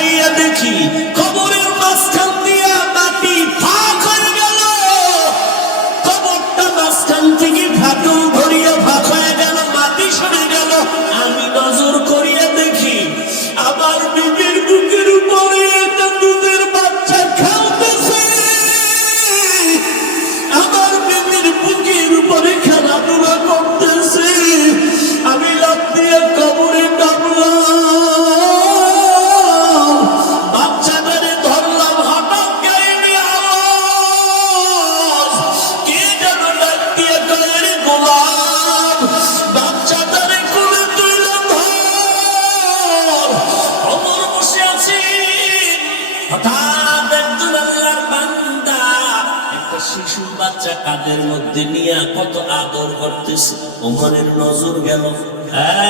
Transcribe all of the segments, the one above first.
তাকাইয়া দেখি কবরের মাঝখান দিয়া মাটি ফাঁক হয়ে গেল, কবরটা মাঝখান থেকে ফাটল ধরিয়া ফাঁক হয়ে গেল, মাটি সরে গেল। আমি নজর করিয়া দেখি আমার বিবির বুকের উপরে একটা দুধের বাচ্চা খেলতেছে, আমার বিবির বুকের উপরে খেলাধুলা করতেছে। আমি লাফ দিয়ে কবরে নামলাম, বাচ্চাটারে ধরলাম, হঠাৎ গায়ে আওয়াজ, কে যেন ডাক দিয়ে কয়ে রে গোলাম, বাচ্চাটারে কোলে তুলে ধর। ওমর বসে আছে, হঠাৎ একজন আল্লাহর বান্দা একটা শিশু বাচ্চা কাঁধের মধ্যে নিয়ে কত আদর করতেছে। ওমরের নজর গেল,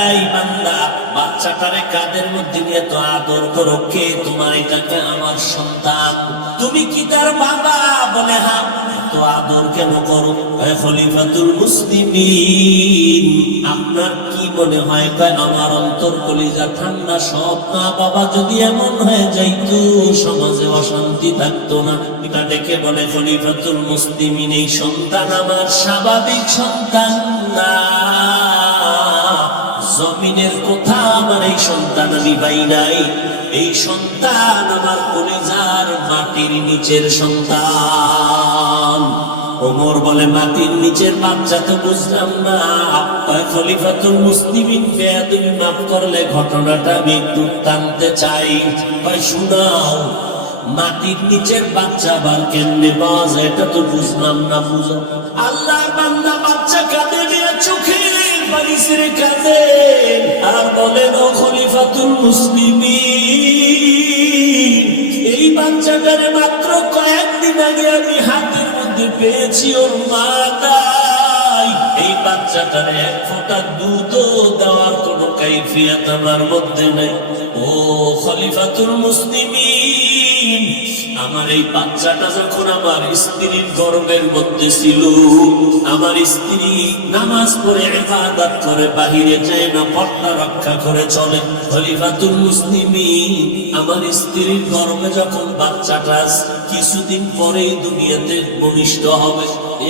এই বান্দা, বাচ্চাটারে কাঁধের মধ্যে নিয়ে তো আদর করো, কে তোমার? এটাকে আমার সন্তান, তুমি কি তার বাবা? বলে হ্যাঁ। তো আদর কেন করো? খলিফাতুল মুসলিমিন, আপনার কি মনে হয়? আমার অন্তর কলিজা ঠান্ডা, সব মা বাবা যদি এমন হয়ে যাইতো সমাজে অশান্তি থাকতো না। এটা দেখে বলে খলিফাতুল মুসলিমিন, এই সন্তান আমার স্বাভাবিক সন্তান না, জমিনের কথা আমার এই সন্তান আমি পাই নাই, এই সন্তান আমার কলিজার মাটির নিচের সন্তান। ওমর বলে মাটির নিচের বাচ্চা তো বুঝলাম না। খলিফাতুল মুসলিমিন, তুমি মাফ করলে ঘটনাটা আমি একটু টানতে চাই। শোনাও, মাটির নিচের বাচ্চা আবার কেমনে পাওয়া যায় এটা তো বুঝলাম না। বুঝো, আল্লাহর বান্দা বাচ্চা কাঁদে নিয়ে চোখের পানি ছেড়ে কাঁদে আর বলেন, ও খলিফাতুল মুসলিমিন, এই বাচ্চাটারে মাত্র কয়েকদিন আগে আমি হাতের মধ্যে পেয়েছি, ওর মা নাই। এই বাচ্চাটারে এক ফোঁটা দুধও দেওয়ার কোনো কাইফিয়াত আমার মধ্যে নেই। ও খলিফাতুল মুসলিমিন, আমার এই বাচ্চাটা যখন আমার স্ত্রীর গর্ভের মধ্যে ছিল, আমার স্ত্রী নামাজ পড়ে ইবাদত করে, বাহিরে যায় না, পর্দা রক্ষা করে চলে। খলিফাতুল মুসলিমিন, আমার স্ত্রীর গর্ভে যখন বাচ্চাটা কিছুদিন পরেই দুনিয়াতে ভূমিষ্ঠ হবে,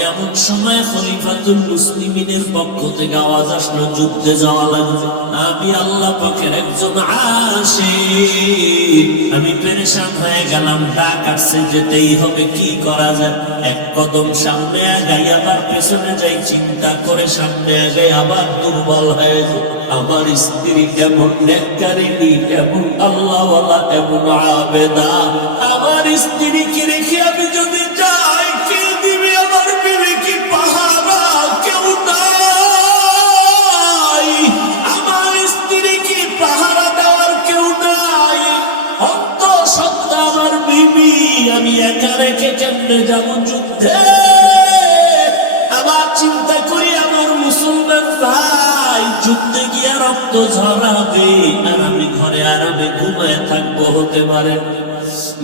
এমন সময় খলিফাতুল মুসলিমিনের পক্ষ থেকে আওয়াজ আসলো, যুদ্ধে যাওয়া লাগবে। আমি আল্লাহ পাকের একজন আশিক, আমি পেরেশান হয়ে গেলাম, ডাক আসছে, যেতেই হবে, কি করা যায়? এক কদম সামনে আগাই, আবার পেছনে যাই, চিন্তা করে সামনে আগাই, আবার দুর্বল হয়ে যায়। আমার স্ত্রী এমন নেককারিনী, এমন আল্লাহওয়ালা, এমন আবেদা, আমার স্ত্রীকে রেখে আমি যদি যাই, কে দিবে আমার বিবি? কি পাহারা, কেউ নাই, আমার স্ত্রীকে পাহারা দেওয়ার কেউ নাই, অন্ত সত্য আমার বিবি, আমি একা রেখে কেমনে যাবো যুদ্ধে? আবার চিন্তা করি, আমার মুসলমান ভাই যুদ্ধে গিয়ে রক্ত ঝরাবে আর আমি ঘরে আরামে ঘুমায় থাকবো, হতে পারে।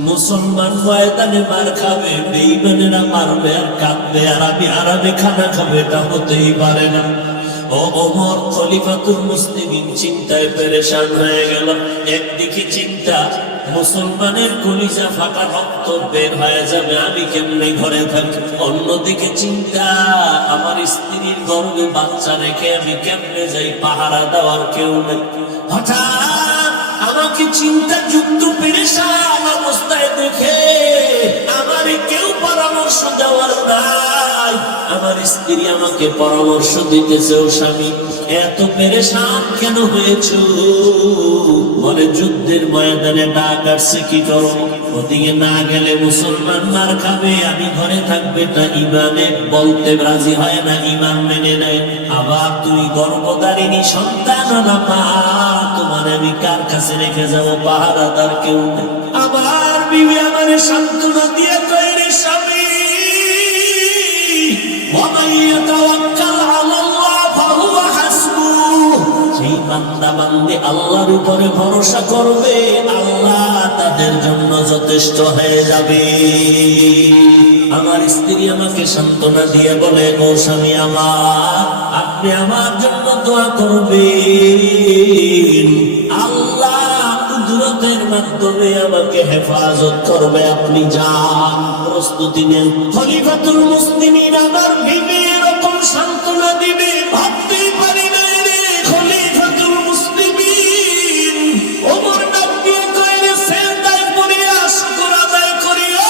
মুসলমান ময়দানে মার খাবে, বেঈমানেরা মারবে আর কাঁদবে, আর আমি আরামে খানা খাবো, এটা হতেই পারে না। ও ওমর খলিফাতুল মুসলিমিন চিন্তায় পেরেশান হয়ে গেল। একদিকে চিন্তা, মুসলমানের কলিজা ফাটা, রক্ত বের হয়ে যাবে, আমি কেমনে ঘরে থাকি। অন্যদিকে চিন্তা, আমার স্ত্রীর গর্ভে বাচ্চা রেখে আমি কেমনে যাই, পাহারা দেওয়ার কেউ নেই। হঠাৎ আমাকে চিন্তা যুক্ত পেরেশান অবস্থায় দেখে আমার কেউ পরামর্শ দেওয়ার নাই। আমার স্ত্রী আমাকে পরামর্শ দিতেছে, ও স্বামী, এত পেরেশান কেন হয়েছ? বলে, যুদ্ধের ময়দানে ডাক আসছে, কি করো? ওদিকে না গেলে মুসলমান মার খাবে, আমি ঘরে থাকবে না। ইমানে বলতে রাজি হয় না, ইমান মেনে নেয়। আবার তুমি গর্ভধারিণী সন্তান না মা, তোমার আমি কার কাছে রেখে যাবো? পাহারাদার কেউ নেই। আবার বিবি আমার সান্ত্বনা দিয়ে কয়, রে স্বামী, সেই বান্দা বান্দি আল্লাহর উপরে ভরসা করবে, আল্লাহ তাদের জন্য যথেষ্ট হয়ে যাবে। আমার স্ত্রী আমাকে সান্ত্বনা দিয়ে বলে, গো স্বামী আমার, আপনি আমার জন্য দোয়া করবেন, আল্লাহ কুদরতের মাধ্যমে আমাকে হেফাজত করবে, আপনি যান, প্রস্তুতি নেন। খলিফাতুল মুসলিমিন আমার বিবি এরকম সান্ত্বনা দিবে ভাবতেই পারি না রে। খলিফাতুল মুসলিমিন ওমর ডাক দিয়ে কইলে সেজদায় পড়িয়া শুকর আদায় করিও,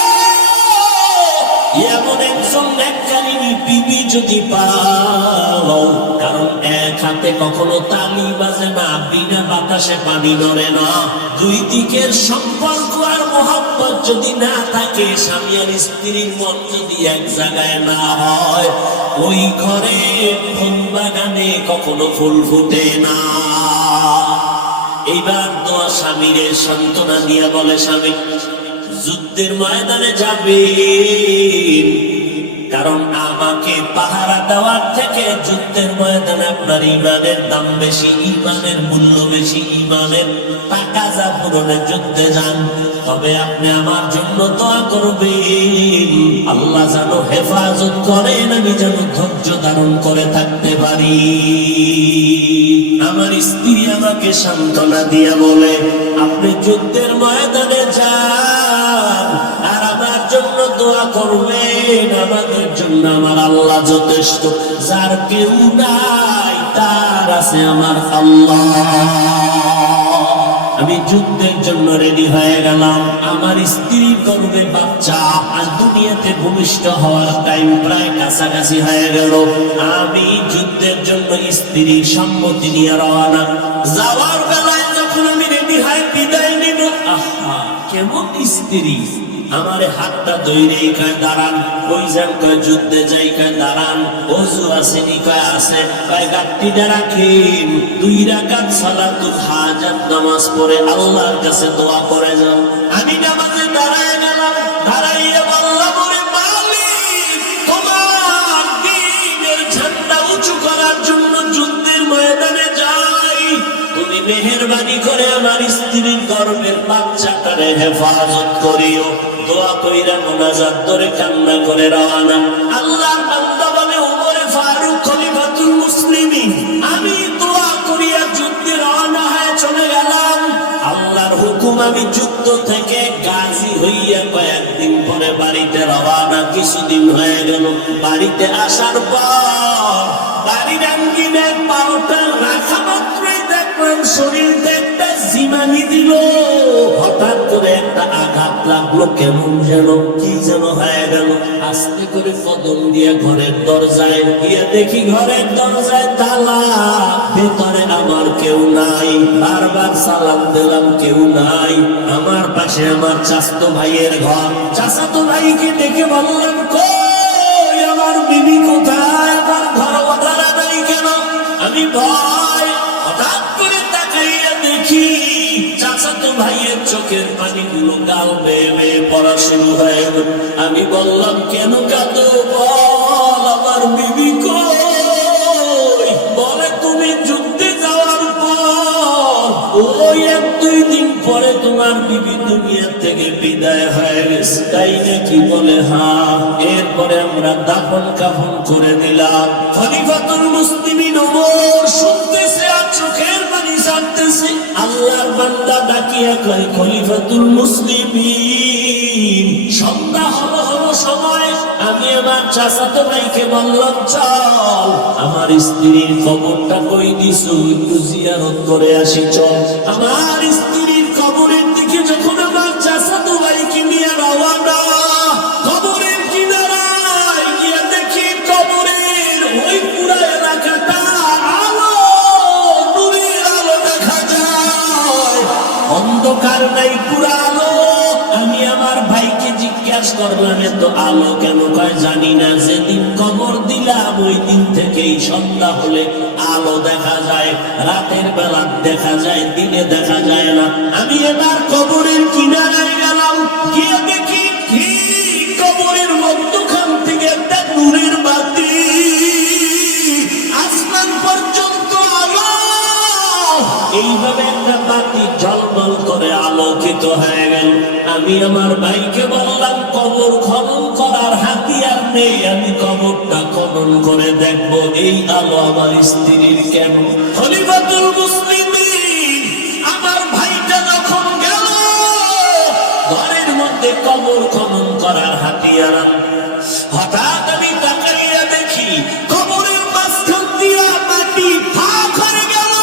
এমন একজন নেককারিনী বিবি যদি পাও, কারণ এক হাতে কখনো তালি বাজে না, বিনা বাতাসে পানি নড়ে না। দুই দিকের সম্পর্ক আর মোহাব্বত যদি না থাকে, স্বামী আর স্ত্রীর মন যদি এক জায়গায় না হয়, ওই ঘরে ফুল বাগানে কখনো ফুল ফুটে না। এইবার দোয়া স্বামীরে সান্ত্বনা দিয়া বলে, স্বামী যুদ্ধের ময়দানে যাবেন, কারণ আমাকে পাহারা দেওয়ার থেকে যুদ্ধের ময়দানে আপনার ইমানের দাম বেশি, ইমানের মূল্য বেশি, ইমানের টাকা যা পূরণের যুদ্ধে যান। তবে আপনি আমার জন্য দোয়া করবেন, আল্লাহ যেন হেফাজত করেন, আমি যেন ধৈর্য ধারণ করে থাকতে পারি। আমার স্ত্রী আমাকে সান্ত্বনা দিয়া বলে, আপনি যুদ্ধের ময়দানে যান আর আমার জন্য দোয়া করবেন, আমাদের জন্য আমার আল্লাহ যথেষ্ট। যার কেউ নাই তার আছে আমার আল্লাহ। আমি যুদ্ধের জন্য রেডি হয়ে গেলাম। আমার স্ত্রী করবে বাচ্চা, আর দুনিয়াতে ভূমিষ্ঠ হওয়ার টাইম প্রায় কাছাকাছি হয়ে গেল। আমি যুদ্ধের জন্য স্ত্রীর সম্মতি নিয়ে রওনা। যাওয়ার বেলায় যখন আমি রেডি হয়ে বিদায় নিব, আহা কেমন স্ত্রী! আমার হাতটা ধরে কয় দাঁড়ান, ওই যান কয় যুদ্ধে যাই কয় দাঁড়ান, ওযু আসেনি কয় আছে, কয় গাট্টিটা রাখেন, 2 রাকাত সালাতুল হাজাত নামাজ পড়ে আল্লাহর কাছে দোয়া করে যাও। আমি নামাজে দাঁড়ায় গেলাম, দাঁড়াইয়া বললাম, ওরে মালিক, তোমার দ্বীনের ঝান্ডা উঁচু করার জন্য যুদ্ধের ময়দানে যাই, তুমি মেহেরবানি করে আমার স্ত্রীর গর্ভের বাচ্চাটারে হেফাজত করিও। দোয়া কইরা মোনাজাত ধরে কান্না করে রওনা। আল্লাহর বান্দা বলে, ওমরে ফারুক খলিফাতুল মুসলিমিন, আমি দোয়া করিয়া যুদ্ধে রওনা হয়ে চলে গেলাম। আল্লাহর হুকুম, আমি যুদ্ধ থেকে গাজী হইয়া কয়েকদিন পরে বাড়িতে রওনা। কিছুদিন হয়ে গেল। বাড়িতে আসার পর বাড়ির আঙ্গিনায় পাওটা রাখা মাত্রই দেখলাম শরীরটা একটা জিমানি দিল। হঠাৎ করে একটা আঘাত লাগলো, কেমন যেন কি যেন হয়ে গেল। আস্তে করে কদম দিয়ে ঘরের দরজায় গিয়ে দেখি ঘরের দরজায় তালা, ভেতরে আমার কেউ নাই। বারবার সালাম দিলাম, কেউ নাই। আমার পাশে আমার চাচাতো ভাইয়ের ঘর। চাচাতো ভাইকে দেখে বললাম, কই আমার বিবি কোথায়? আমার ঘর ওঠারা নাই কেন? আমি ভয় হঠাৎ করে তাকাইয়া দেখি চাচাতো ভাইয়ের চোখের পানিগুলো গাল বেয়ে বেয়ে পড়া শুরু হয়ে গেল। আমি বললাম, কেন কাঁদো? বল আমার বিবি কই? বলে, তুমি যুদ্ধে যাওয়ার পর ওই 1-2 দিন পরে তোমার বিবি দুনিয়া থেকে বিদায় হয়ে গেছে। তাই নাকি? বলে, হ্যাঁ। এরপরে আমরা দাফন কাফন করে দিলাম। খলিফাতুল মুসলিমিন ওমর শুনতেছে আর চোখের পানি ছাড়তেছে। আল্লাহর বান্দা ডাকিয়া কয়, খলিফাতুল মুসলিমিন, সন্ধ্যা হলো সময়। আমি আমার চাচাতো ভাইকে বললাম, চল আমার স্ত্রীর খবরটা কই দিছো, একটু জিয়ারত করে আসি, চল। আমার স্ত্রীর কবরের দিকে যখন আমার চাচাতো ভাইকে নিয়ে রওনা, কবরের কিনারায় গিয়ে দেখি কবরের ওই পুরা এলাকাটা আলো, নূরের আলো দেখা যায়, অন্ধকার নাই, পুরা আলো। আমি আমার ভাইকে জিজ্ঞাসা করলাম, এত আলো কেন? কয়, জানি না, যেদিন কবর দিলাম ওই দিন থেকেই সন্ধ্যা হলে আলো দেখা যায়, রাতের বেলা দেখা যায়, দিনে দেখা যায় না। আমি এবার কবরের কিনারায় গেলাম, গিয়ে দেখি ঠিক কবরের মধ্যখান থেকে একটা নূরের বাতি, আসমান পর্যন্ত আলো। এইভাবে একটা বাতি ঝলমল করে আলোকিত হয়ে গেল। আমি আমার ভাইকে বললাম, কবর খনন করার হাতিয়ার নেই, আমি কবরটা খনন করে দেখব এই আলো আমার স্ত্রীর কেন। খলিফাতুল মুসলিমিন আমার ভাইটা যখন গেল, দিয়া রান। হঠাৎ আমি তাকাইয়া দেখি কবরের মাঝখান দিয়া মাটি ফাঁক হয়ে গেল,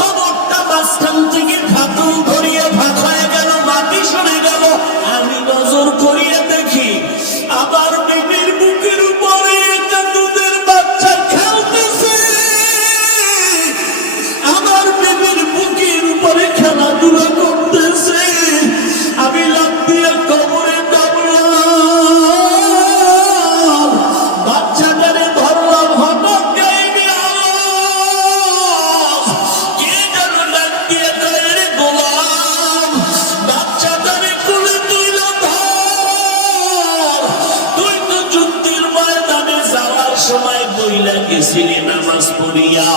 কবরটা মাঝখান থেকে ফাটল ধরিয়ে ফাঁক হয়ে গেল, মাটি সরে গেল। আমি নজর করিয়া দেখি আবার বিবির বুকের উপরে একটা দুধের বাচ্চা খেলতেছে, আমার বিবির বুকের উপরে খেলাধুলা করতেছে। আমি লাফ দিয়ে কবরে নামলাম, বাচ্চাটারে ধরলাম, হঠাৎ গাইবে আওয়াজ, কে যেন ডাক দিয়ে কয়, রে গোলাম, বাচ্চাটারে কোলে তুইলা ধর, তুই তো যুদ্ধের ময়দানে যাওয়ার সময় বইলা গেছিলি নামাজ পড়িয়া,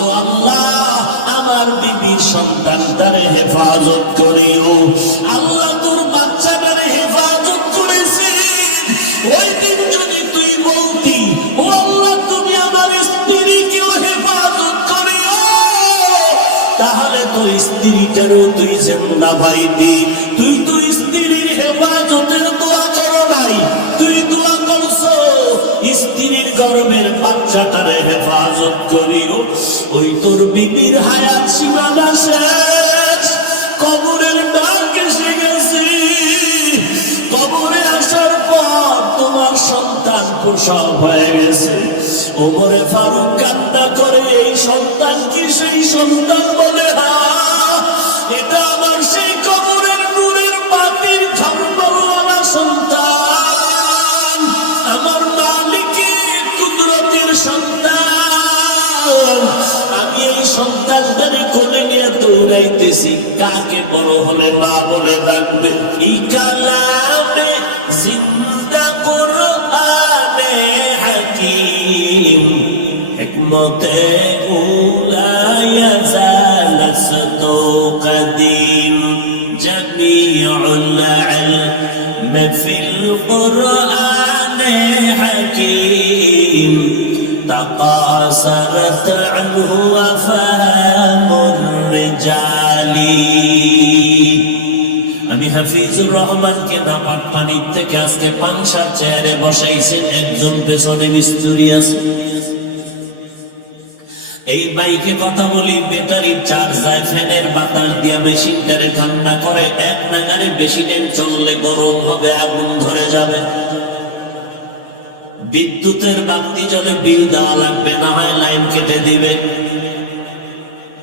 ও আল্লাহ আমার বিবির সন্তানটারে হেফাজত করিও। আল্লাহ তোর বাচ্চাটারে হেফাজত করেছে। ওই দিন যদি তুই বলতি, ও আল্লাহ তুমি আমার স্ত্রীকেও হেফাজত করিও, তাহলে তোর স্ত্রীটারও তুই জিন্দা পাইতি। তুই তো স্ত্রীর হেফাজতের দোয়া করো নাই, তুই দোয়া করছো স্ত্রীর গর্ভের বাচ্চাটারে হেফাজত করিও। ওই তোর বিবির হায়াত সীমানা শেষ, কবরের ডাক এসে গেছে। কবরে আসার পর তোমার সন্তান প্রসব হয়ে গেছে। ওমরে ফারুক কান্না করে, এই সন্তান কি সেই সন্তান? বলে হ্যাঁ, এটা আমার সেই কবরের নূরের বাতির ঝলমলওয়ালা সন্তান, আমার মালিকের কুদরতের সন্তান। আমি এই সন্তানটারে কোলে নিয়ে দৌড়াইতেছি, কাকে বড় হলে মা বলে ডাকবে? এই কালামে জিন্দা কুরআনে হাকীম, হিকমতে উলা ইয়াজালাসতু কদীম, জামিউল ইলম ফিল কুরআনে হাকীম, تقاصرت عنه وفهم الرجال। আমি হাফিজুর রহমানকে নাপাক পানির থেকে আজকে পাংশার চেয়ারে বসাইছেন, একজন পেছনে মিস্ত্রি আছে। এই বাইকে কথা বলি, ব্যাটারির চার্জ যায়, ফ্যানের বাতাস দিয়া মেশিনটারে ঠান্ডা করে, এক নাগারে বেশি দিন চললে গরম হবে, আগুন ধরে যাবে। বিদ্যুতের বাতি জ্বলে, বিল দেওয়া লাগবে, না হয় লাইন কেটে দিবে।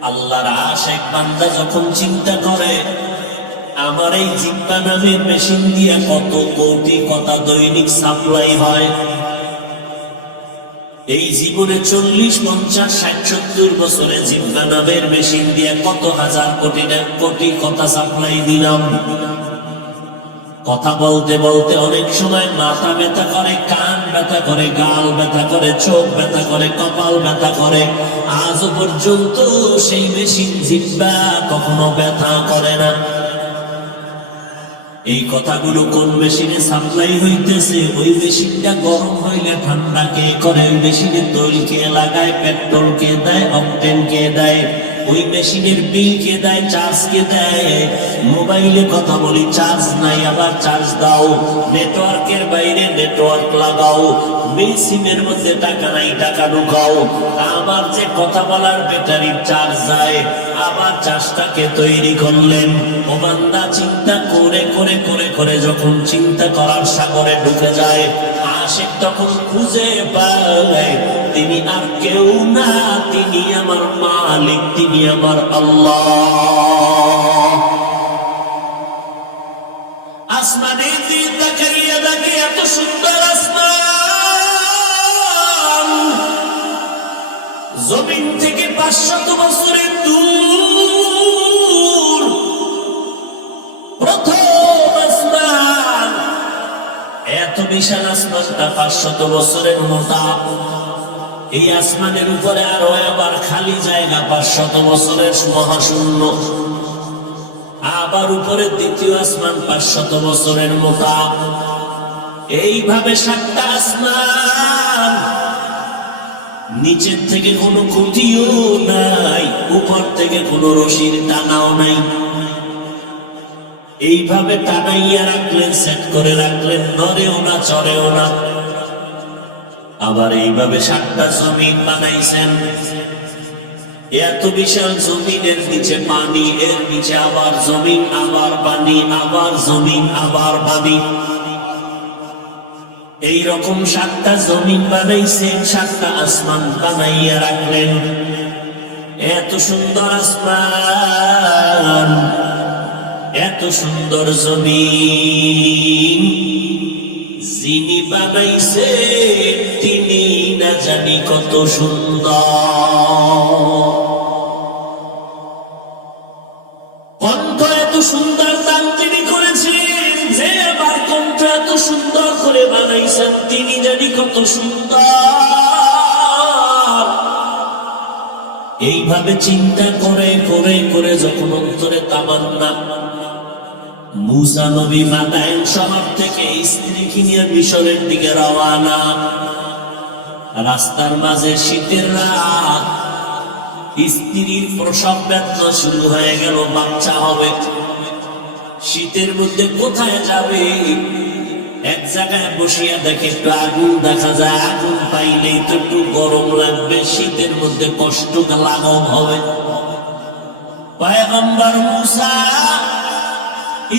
আল্লাহর আশিক বান্দা যখন চিন্তা করে আমার এই জিব্বা নামের মেশিন দিয়ে কত কোটি কথা দৈনিক সাপ্লাই হয়, এই জীবনে 40, 50, 60, 70 বছরে জিব্বা নামের মেশিন দিয়ে কত হাজার কোটি কথা সাপ্লাই দিলাম। কথা বলতে বলতে অনেক সময় মাথা ব্যথা করে, কান ব্যথা করে, গাল ব্যথা করে, চোখ ব্যথা করে, কপাল ব্যথা করে। আজও পর্যন্ত সেই মেশিন জিহ্বা কখনো ব্যথা করে না। এই কথাগুলো কোন মেশিনে সাপ্লাই হইতেছে? ওই মেশিনটা গরম হইলে ঠান্ডা কে করে? ওই মেশিনে তৈল কে লাগায়, পেট্রোল কে দেয়, অকটেন কে দেয়? ওই মেশিনের বিল কে দেয়, চার্জ কে দেয়? মোবাইলে কথা বলি, চার্জ নাই, আবার চার্জ দাও। নেটওয়ার্কের বাইরে নেটওয়ার্ক লাগাও, সিমের মধ্যে টাকা নাই, টাকা ঢুকাও। আমার যে কথা বলার ব্যাটারির চার্জ যায়, আবার চার্জটাকে তৈরি করলেন। ও বান্দা চিন্তা করে করে করে করে যখন চিন্তা করার সাগরে ঢুকে যায়, আশিক তখন খুঁজে পায় তিনি আর কেউ না, তিনি আমার মালিক, তিনি আমার আল্লাহ। আসমানে দিয়ে তাকাইয়া দেখে এত সুন্দর আসমান, জমিন থেকে 500 বছরের দূর প্রথম আসমান। এত বিশাল আসমানটা 500 বছরের মোটা। এই আসমানের উপরে আরো আবার খালি জায়গা 500 বছরের মহাশূন্য। আবার উপরে দ্বিতীয় আসমান 500 বছরের মোটা। এইভাবে 7টা আসমান। নিচের থেকে কোনো খুঁটিও নাই, উপর থেকে কোনো রশির টানাও নাই। এইভাবে টানাইয়া রাখলেন, সেট করে রাখলেন, নড়েও না চড়েও না। আবার এইভাবে 7টা জমিন বানাইছেন। এত বিশাল জমিনের নিচে পানি, এর নিচে আবার জমিন, আবার পানি, আবার জমিন, আবার পানি। এইরকম 7টা জমিন বানাইছেন, 7টা আসমান বানাইয়া রাখলেন। এত সুন্দর আসমান, এত সুন্দর জমিন, যিনি বানাইছে তিনি না জানি কত সুন্দর। কণ্ঠ এত সুন্দর দান তিনি করেছেন, যে আবার কণ্ঠ এত সুন্দর করে বানাইছেন তিনি জানি কত সুন্দর। এইভাবে চিন্তা করে করে করে যখন অন্তরে তামান্না, মুসা নবী মাদায়েন শহর থেকে স্ত্রীকে নিয়ে মিশরের দিকে রওয়ানা। রাস্তার মাঝে শীতের রাত, স্ত্রীর প্রসব বেদনা শুরু হয়ে গেল, বাচ্চা হবে। শীতের মধ্যে কোথায় যাবে? এক জায়গায় বসিয়া দেখে একটু আগুন দেখা যায়, আগুন পাইলেই তো একটু গরম লাগবে, শীতের মধ্যে কষ্ট লাঘব হবে। পয়গম্বর মুসা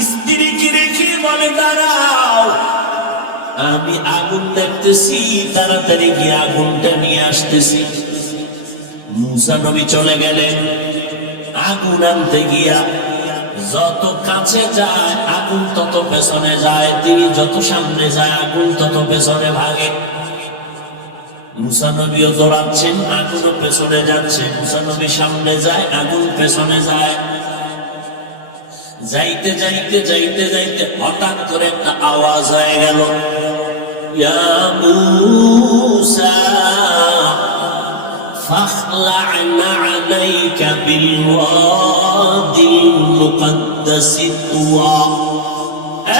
স্ত্রীকে রেখে বলে, দাঁড়াও, আমি আগুন দেখতেছি, তাড়াতাড়ি গিয়ে আগুনটা নিয়ে আসতেছি। মুসা নবী চলে গেলেন। আগুন আনতে গিয়া যত কাছে যায় আগুন তত পেছনে যায়, তিনি যত সামনে যায় আগুন তত পেছনে ভাগে। মুসা নবীও দৌড়াচ্ছেন, আগুনও পেছনে যাচ্ছে। মুসা নবী সামনে যায়, আগুন পেছনে যায়। যাইতে যাইতে যাইতে যাইতে হঠাৎ করে একটা আওয়াজ হয়ে গেল, ইয়া মুসা ফাখলা'না আলাইকা বিল ওয়াদিল মুকদ্দাসি তুয়া।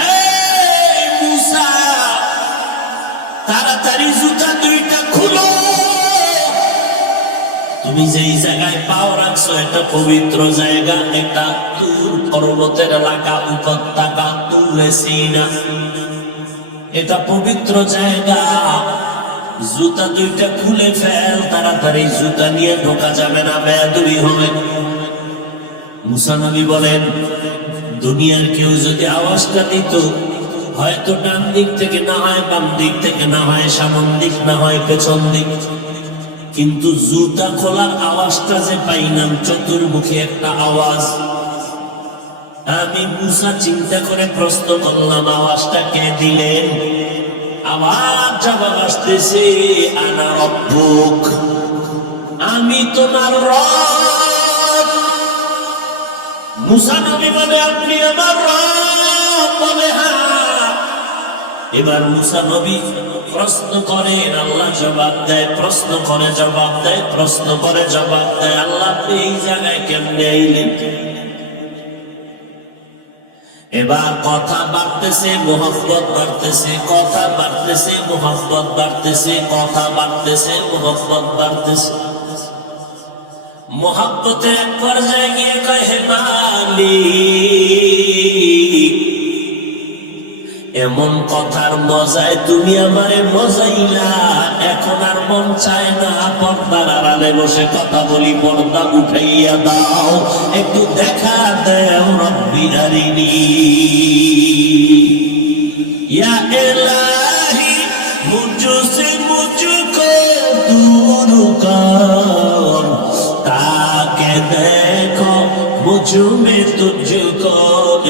এই মুসা, তাড়াতাড়ি জুতা দুইটা খুলো, তুমি যেই জায়গায় পাও রাখছো এটা পবিত্র জায়গা, এটা তুর পর্বতের এলাকা, উপত্যকা, তুলে সিনা, এটা পবিত্র জায়গা। জুতা দুইটা খুলে ফেল, তাড়াতাড়ি জুতা নিয়ে ঢোকা যাবে না, বেয়াদবি হবে। মুসা নবী বলেন, দুনিয়ার কেউ যদি আওয়াজটা দিত, হয়তো ডান দিক থেকে না হয়, বাম দিক থেকে না হয়, সামন দিক না হয়, পেছন দিক, কিন্তু জুতা খোলার আওয়াজটা যে পাইলাম, চতুর্মুখী একটা আওয়াজ। আমি মুসা চিন্তা করে প্রশ্ন করলাম, আওয়াজটা কে দিলেন? আওয়াজ জবাব আসতেছে, আনা রব্বুক, আমি তোমার রব। মুসা নবী বলে, আপনি আমার রব? বলে, হ্যাঁ। এবার মুসা নবী প্রশ্ন করেন, আল্লাহ জবাব দেয়, প্রশ্ন করে জবাব দেয়, প্রশ্ন করে জবাব দেয়। আল্লাহ, আপনি এই জায়গায় কেমনে আইলেন? এবার কথা বাড়তেছে, মোহাম্মত বাড়তেছে, কথা বাড়তেছে, মোহাম্মত বাড়তেছে, কথা বাড়তেছে, মোহাম্মত বাড়তেছে। মোহাম্মতের এক পর্যায়ে গিয়ে কয়, হে মালিক, এমন কথার মজায় তুমি আমারে মজাইলা, এখন আর মন চায় না পর্দার আড়ালে বসে কথা বলি, পর্দা উঠাইয়া দাও, একটু দেখা দেও রব্বি আরিনি। ইয়া ইলাহি মুঝসে মুঝকো দূর কর, তাকে দেখো মুঝ में तुझको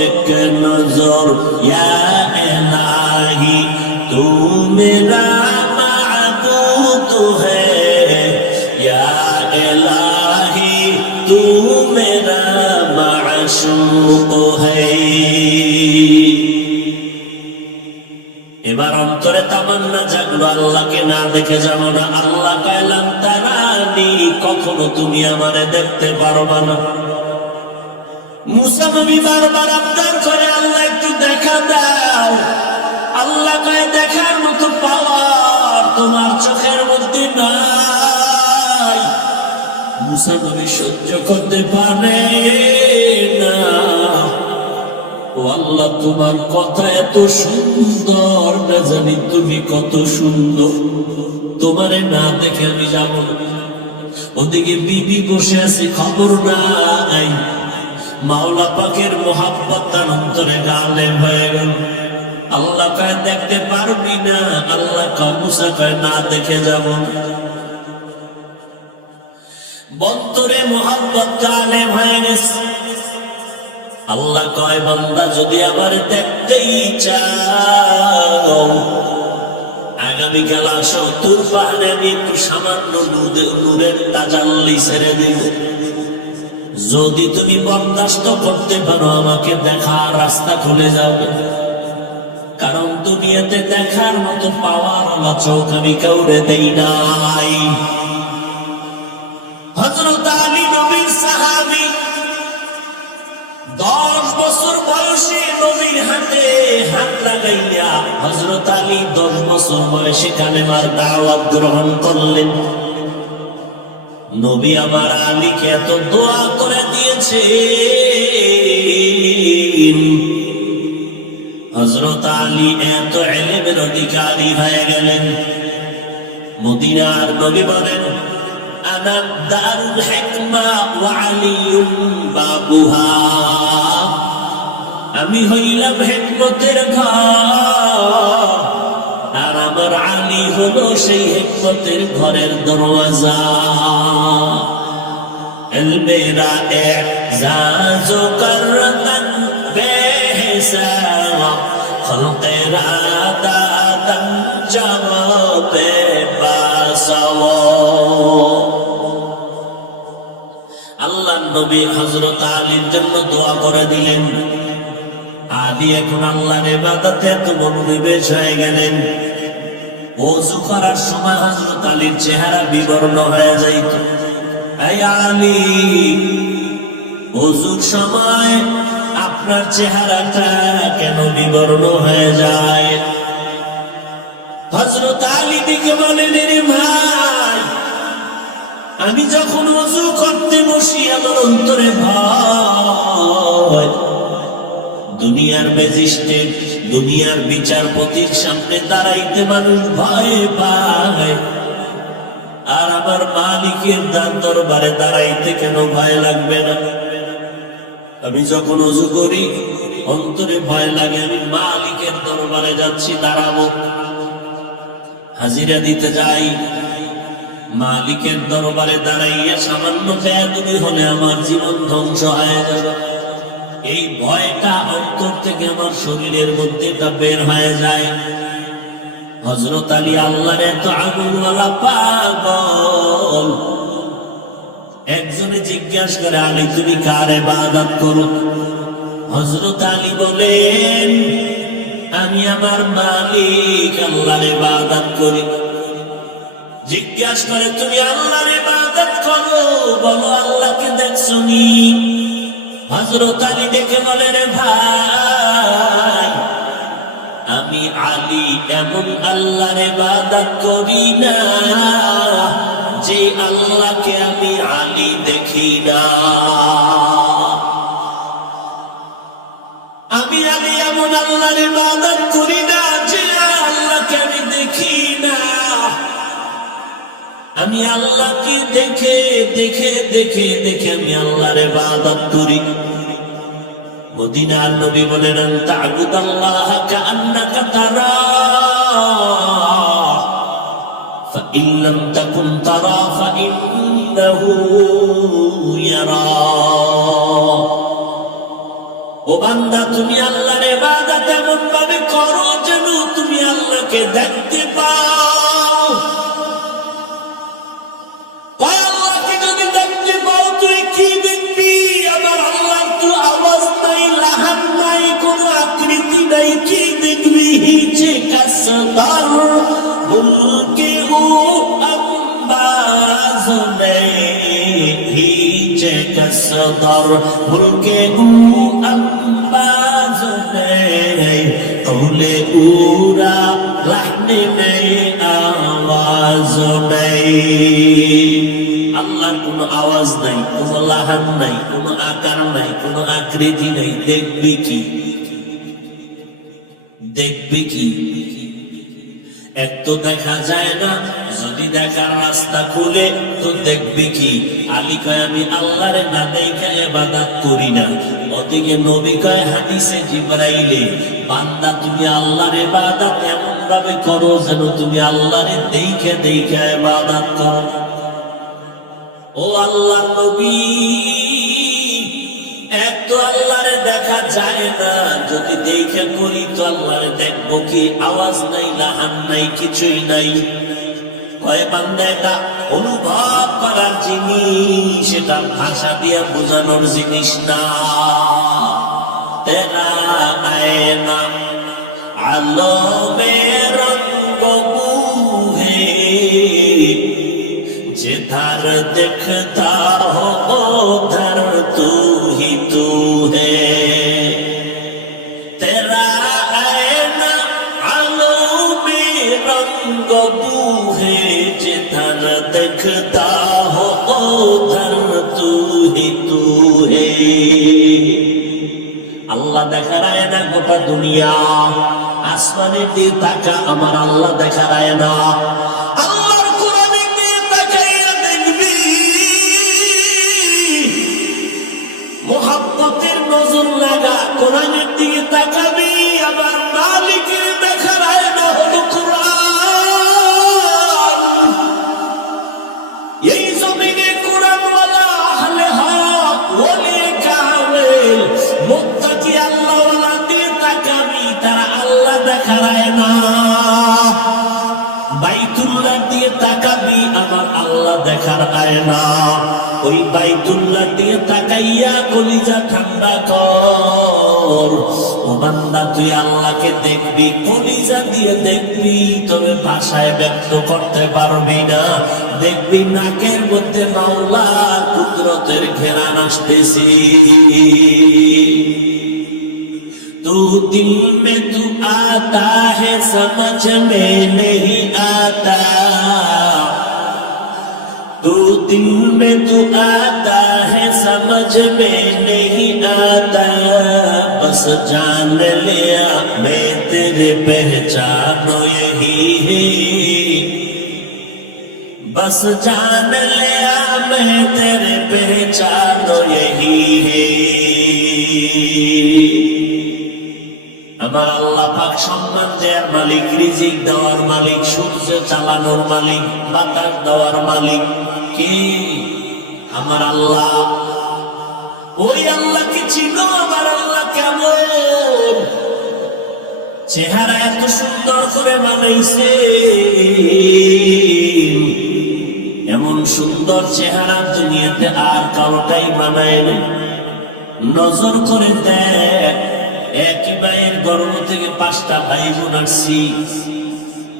एक नजर। या इलाही तू मेरा माबूद है, या इलाही तू मेरा माशूक है। এবার অন্তরে তামান্না জাগলো, আল্লাহকে না দেখে যাবো না। আল্লাহ কইলাম, তারানি, কখনো তুমি আমারে দেখতে পারবা না। মুসা নবী বারবার আবদার করে, আল্লাহ একটু দেখা দাও। আল্লাহ কয়, দেখার মতো পাওয়ার তোমার চোখের মধ্যে নাই। মুসা নবী সহ্য করতে পারে না। ও আল্লাহ তোমার কথা এত সুন্দর, না জানি তুমি কত সুন্দর, তোমারে না দেখে আমি যাব না। ওদিকে বিবি বসে আছে, খবর নাই। মাওলা পাকের মোহাব্বত তার অন্তরে গালেব হয়ে গেল। আল্লাহ কয় দেখতে পারবি না, আল্লাহ কয় মুসা কয় না দেখে যাব না। বন্তরে মোহাব্বত গালেব হয়ে গেছে। আল্লাহ কয় বান্দা যদি আবার দেখতেই চাও, আগামীকাল আসো, তোর পাহাড়ে আমি একটু সামান্য নূরের তাজাল্লি ছেড়ে দেব। যদি তুমি বরদাস্ত করতে পারো, আমাকে দেখার রাস্তা খুলে যাবে। কারণ দুনিয়াতে দেখার মতো পাওয়ার আল্লাহ চোখ আমি কাউরে দেই নাই। হযরত আলী নবীর সাহাবী, 10 বছর বয়সে নবীর হাতে হাত লাগাইয়া হযরত আলী 10 বছর বয়সে কালেমার দাওয়াত গ্রহণ করলেন। নবী আমার আলীকে এত দোয়া করে দিয়েছে, হযরত আলী এত ইলমের অধিকারী হয়ে গেলেন। মদিনার নবী বলেন, আনা দারুল হিকমা ওয়া আলিয়ুন বাবুহা, আমি হইলাম হিকমতের ঘর, আর আমার আলী হলো সেই হিকমতের ঘরের দরওয়াজা। ইলমেরা ইজাজ করতন বেহিসাব, খলকেরা দাতন জওয়াবে বাসাও। আল্লাহ নবী হযরত আলীর জন্য দোয়া করে দিলেন। আলী এখন আল্লাহর ইবাদতে এত মনোনিবেশ হয়ে গেলেন, ওযু করার সময় হযরত আলীর চেহারা বিবর্ণ হয়ে যাইত। এই আলী, ওযুর সময় আপনার চেহারাটা কেন বিবর্ণ হয়ে যায়? হযরত আলী দিকে বলেন, রে ভাই, আমি যখন ওযু করতে বসি আমার অন্তরে ভয়। দুনিয়ার ম্যাজিস্ট্রেট, দুনিয়ার বিচারপতির সামনে দাঁড়াইতে মানুষ ভয় পায়, আর আমার মালিকের দরবারে দাঁড়াইতে কেন ভয় লাগবে না? আমি যখন ওযু করি অন্তরে ভয় লাগে, আমি মালিকের দরবারে যাচ্ছি, দাঁড়াবো, হাজিরা দিতে যাই, মালিকের দরবারে দাঁড়াইয়া সামান্য বেয়াদবি হলে আমার জীবন ধ্বংস হয়ে যাবে। এই ভয়টা অন্তর থেকে আমার শরীরের মধ্যে বের হয়ে যায়। হযরত আলী আল্লাহর এত আগুনওয়ালা পাগল। একজনে জিজ্ঞাসা করে, আলী তুমি কার ইবাদত করো? হযরত আলী বলেন, আমি আমার মালিক আল্লাহর ইবাদত করি। জিজ্ঞাসা করে, তুমি আল্লাহর ইবাদত করো, বলো আল্লাহকে দেখছনি? হযরত আলী দেখে বলে, রে ভাই, আমি আলী এমন আল্লাহর ইবাদত করি না যে আল্লাহকে আমি আলী দেখি না। আমি আলী এমন আল্লাহর ইবাদত করি না যে আল্লাহকে আমি দেখি না। আমি আল্লাহকে দেখে দেখে দেখে দেখে আমি আল্লাহর ইবাদত করি। মদিনার নবী বলেন, আনতা আবুদাল্লাহ কাআন্নাকা তারা, ফাইন লাম তাকুন তারা ফাইন্নাহু ইয়ারা। ও বান্দা, তুমি আল্লাহর ইবাদত এমন ভাবে করো যেন তুমি আল্লাহকে দেখতে পাও। আল্লাহকে যদি দেখতে পাও, তুই কি দেখবি? আমার আল্লাহর তো আওয়াজ নাই, লাহান নাই, কোন আকৃতি নাই, কি দেখবি? হিচে কাসদার মুলকে ও আম্বাজ নেই, হিচে কাসদার মুলকে ও আম্বাজ নেই, কৌলে উরা লাহনে নেই, আওয়াজ নেই। আল্লাহর কোনো আওয়াজ নাই, কোনো লাহান নাই, কোনো আকার নাই, কোনো আকৃতি নাই, দেখবি কি? দেখবে কি? এক তো দেখা যায় না, যদি দেখার রাস্তা খুলে তো দেখবে কি? আলী কয় আমি আল্লাহরে না দেখা ইবাদত করি না। ওদিকে নবী কয় হাদিসে জিবরাইলে, বান্দা তুমি আল্লাহর ইবাদত এমন ভাবে করো যেন তুমি আল্লাহরে দেখে দেখে ইবাদত করো। ও আল্লাহ নবী, এক তো আল্লাহরে দেখা যায় না, যদি দেখে করি তো আল্লাহরে দেখবো কি? আওয়াজ নাই, লাহান নাই, কিছুই নাই। কয় বান্দা এটা অনুভব করার জিনিস, সেটা ভাষা দিয়ে বোঝানোর জিনিস না। তেরা আয়না আলো মে রঙ্গ হে, जिधर दिखता हो उधर तू ही तू है। तेरा आईना आलों में रंग बू है, जिधर दिखता हो उधर तू ही तू है। আল্লাহ দেখার আয়না গোটা দুনিয়া, আসমানের দিকে তাকা, আমার আল্লাহ দেখার আয়না। মোহাব্বতের নজর লাগা, কোরআনের দিকে তাকাবি, আমার মালিকের দেখার আয়না হলো কোরআন। এই জমিনে কোরআনওয়ালা আহলে হক, ওলিয়ে কামেল, মুত্তাকি আল্লাহওয়ালা দিয়ে তাকাবি, তারা আল্লাহ দেখার আয়না। বাইতুল্লাহ দিয়ে তাকাবি, আমার আল্লাহ দেখার আয়না। ওই বাইতুল্লাহ দিয়ে তাকাইয়া কলিজা ঠান্ডা কর। ও বান্দা, তুই আল্লাহকে দেখবি, কলিজা দিয়ে দেখবি, তবে ভাষায় ব্যক্ত করতে পারবি না। দেখবি নাকের মধ্যে মাওলার কুদরতের ঘেরান আসতেছি। तू दिल में तू आता है समझ में नहीं आता, तू दिल में तू आता है समझ में नहीं आता, बस जान लिया मैं तेरे पहचानो यही है, बस जान लिया मैं तेरे पहचानो यही है। আমার আল্লাহ পাক সম্মান দেওয়ার মালিক, রিজিক দেওয়ার মালিক, সূর্য চালানোর মালিক, বাতাস দেওয়ার মালিক কে? আমার আল্লাহ। ওই আল্লাহকে চিনো? আমার আল্লাহ কেমন? চেহারা এত সুন্দর করে বানাইছে, এমন সুন্দর চেহারা দুনিয়াতে আর কারোটাই বানায় না। নজর করে দেখ, একই ভাইয়ের গর্ভ থেকে 5টা ভাই বোন আসছি,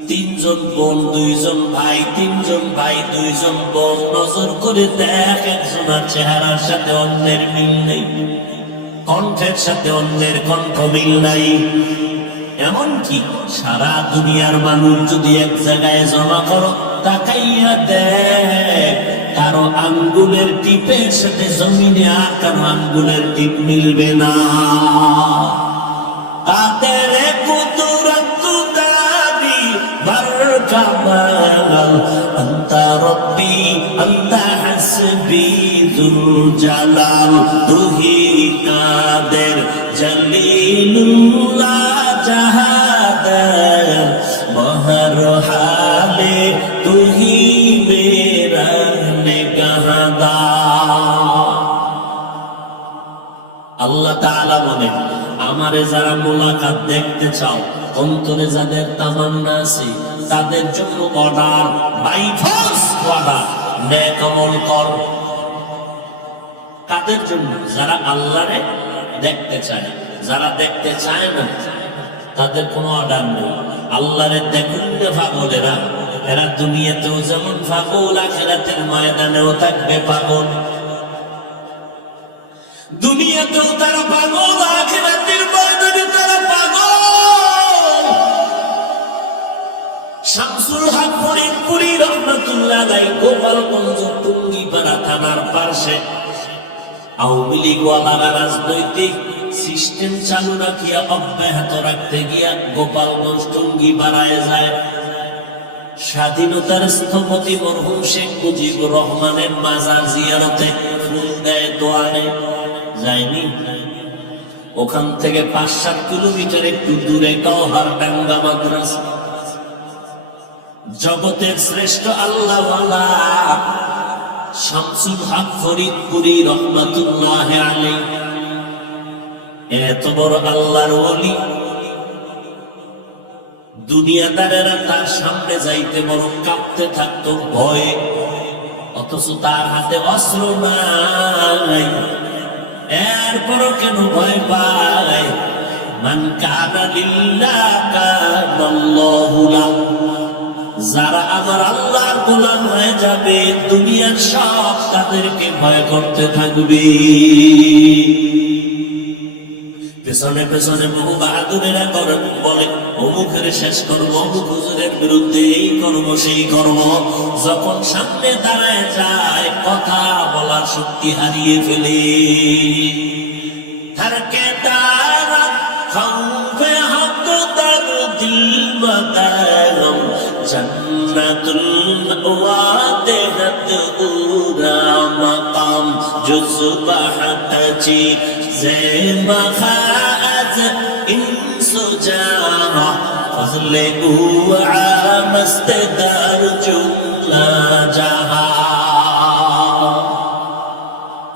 3জন বোন 2জন ভাই, 3জন ভাই 2জন বোন। নজর করে দেখ, একজনের চেহারার সাথে অন্যের মিল নেই, কণ্ঠের সাথে অন্যের কণ্ঠ মিল নাই। এমনকি সারা দুনিয়ার মানুষ যদি এক জায়গায় জমা করো, তাকাইয়া দেখ, কারো আঙ্গুলের টিপের সাথে জমিনে আর কারো আঙ্গুলের টিপ মিলবে না। तेरे कुदरत दादी बरकमाल, अंता रब्बी अंता हस्बी जुल जलाल, तू ही कादिर जलीलुल्लाह जहादर, बहर हाले तू ही मेरा निगहदार। আল্লাহ তাআলা বলেন, আমারে যারা মুলাকাত দেখতে চাও, অন্তরে যাদের তামান্না আছে, তাদের জন্য অর্ডার, বাই ফোর্স অর্ডার, নেক আমল কর। কাদের জন্য? যারা আল্লাহরে দেখতে চায়। যারা দেখতে চায় না, তাদের কোনো অর্ডার নেই। আল্লাহরে দেখুন না পাগলেরা, এরা দুনিয়াতেও যেমন পাগল, আখিরাতের ময়দানেও থাকবে পাগল। দুনিয়াতেও তারা পাগল, আখিরাতের ময়দানে তারা পাগল। শামসুল হক ফরিদপুরি রহমাতুল্লাহ আলাইহি গোপালগঞ্জ টুঙ্গিপাড়া থানার পাশে আওয়ামী লীগ ওয়ালারা রাজনৈতিক সিস্টেম চালু রাখিয়া অব্যাহত রাখতে গিয়া গোপালগঞ্জ টঙ্গী বাড়ায় যায়। স্বাধীনতার স্থপতি মরহুম শেখ মুজিবুর রহমানের মাজার জিয়ারতে ফুল দেয়, দোয়া নেয়, যায়নি? ওখান থেকে ৫-৭ কিলোমিটার একটু দূরে গওহারডাঙ্গা মাদ্রাসা। জগতের শ্রেষ্ঠ আল্লাহওয়ালা শামসুল হক ফরিদপুরি রহমাতুল্লাহ আলাইহি, এত বড় আল্লাহর ওলি, দুনিয়াদারেরা তার সামনে যাইতে বড় কাঁপতে থাকতো ভয়ে, অথচ তার হাতে অস্ত্র নাই। এরপরও কেন ভয় পায়? মান কানা লিল্লাহ কানাল্লাহু লাহু, যারা আমার আল্লাহর গোলাম হয়ে যাবে দুনিয়ার সব তাদেরকে ভয় করতে থাকবে। পেছনে পেছনে বহু বাহাদুরেরা করেন, বলে অমুকের শেষ করব, অমুক হুজুরের বিরুদ্ধে এই করব সেই করব। যখন সামনে দাঁড়ায় যায় কথা বলার শক্তি হারিয়ে ফেলে। হরকে তারা খৌফে হক দর দিল মাতারম জন্নতুল ওয়াদে হত উরা মাকাম জুসবাহতচি জে মখাজ ইনসুজারা ফজলে উআ মস্তদার জুমলা জাহা।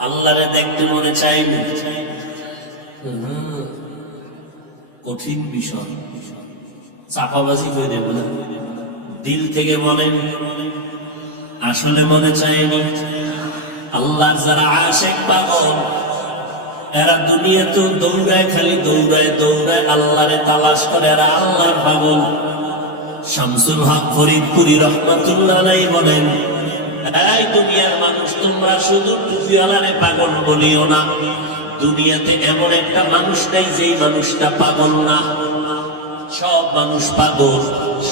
আল্লাহরে দেখতে মনে চাইবে, কঠিন বিষয়, চাপাবাজি করে দেব না, দিল থেকে বলেন, আসলে মনে চায়নি। আল্লাহর যারা আশিক পাগল, এরা দুনিয়া তো দৌড়ায়, খালি দৌড়ায় দৌড়ায় আল্লাহরে তালাশ করে, এরা আল্লাহর পাগল। শামসুল হক ফরিদপুরি রহমাতুল্লাহ আলাইহি বলেন, এই দুনিয়ার মানুষ, তোমরা শুধু টুপিওয়ালারে পাগল বলিও না। দুনিয়াতে এমন একটা মানুষ নাই যেই মানুষটা পাগল না। সব মানুষ পাগল,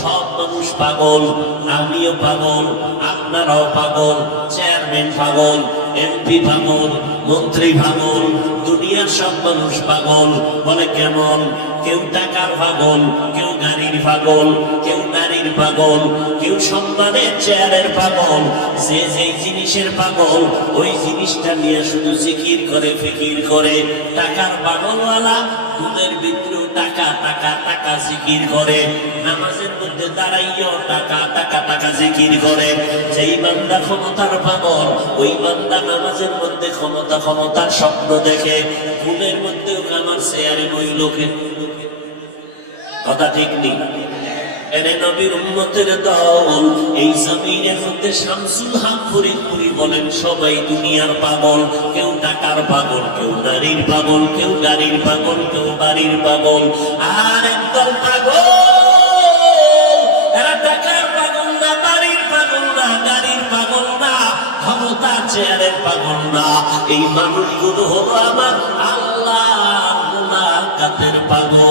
সব মানুষ পাগল, আমিও পাগল, আপনারাও পাগল, চেয়ারম্যান পাগল, এমপি পাগল, মন্ত্রী পাগল, দুনিয়ার সব মানুষ পাগল। বলে কেমন? কেউ টাকার পাগল, কেউ গাড়ির পাগল, কেউ নারীর পাগল, কেউ সম্মানের চেয়ারের পাগল। যে যেই জিনিসের পাগল, ওই জিনিসটা নিয়ে শুধু জিকির করে, ফিকির করে। টাকার পাগলওয়ালা ঘুমের ভিতরেও টাকা টাকা টাকা জিকির করে, নামাজের মধ্যে দাঁড়াইও টাকা টাকা টাকা জিকির করে। যেই বান্দা ক্ষমতার পাগল, ওই বান্দা নামাজের মধ্যে ক্ষমতা ক্ষমতার স্বপ্ন দেখে, ঘুমের মধ্যেও আমার চেয়ারে ওই লোকে। কথা ঠিক নেই? এরে নবীর উম্মতের দল, এই জমিনের মধ্যে শামসুল হক ফরিদপুরি বলেন, সবাই দুনিয়ার পাগল। কেউ টাকার পাগল, কেউ নারীর পাগল, কেউ গাড়ির পাগল, কেউ বাড়ির পাগল। আর একদল পাগল, এরা টাকার পাগল না, বাড়ির পাগল না, গাড়ির পাগল না, ক্ষমতা চেয়ারের পাগল না। এই মানুষগুলো হলো আমার আল্লাহ মুলাকাতের পাগল।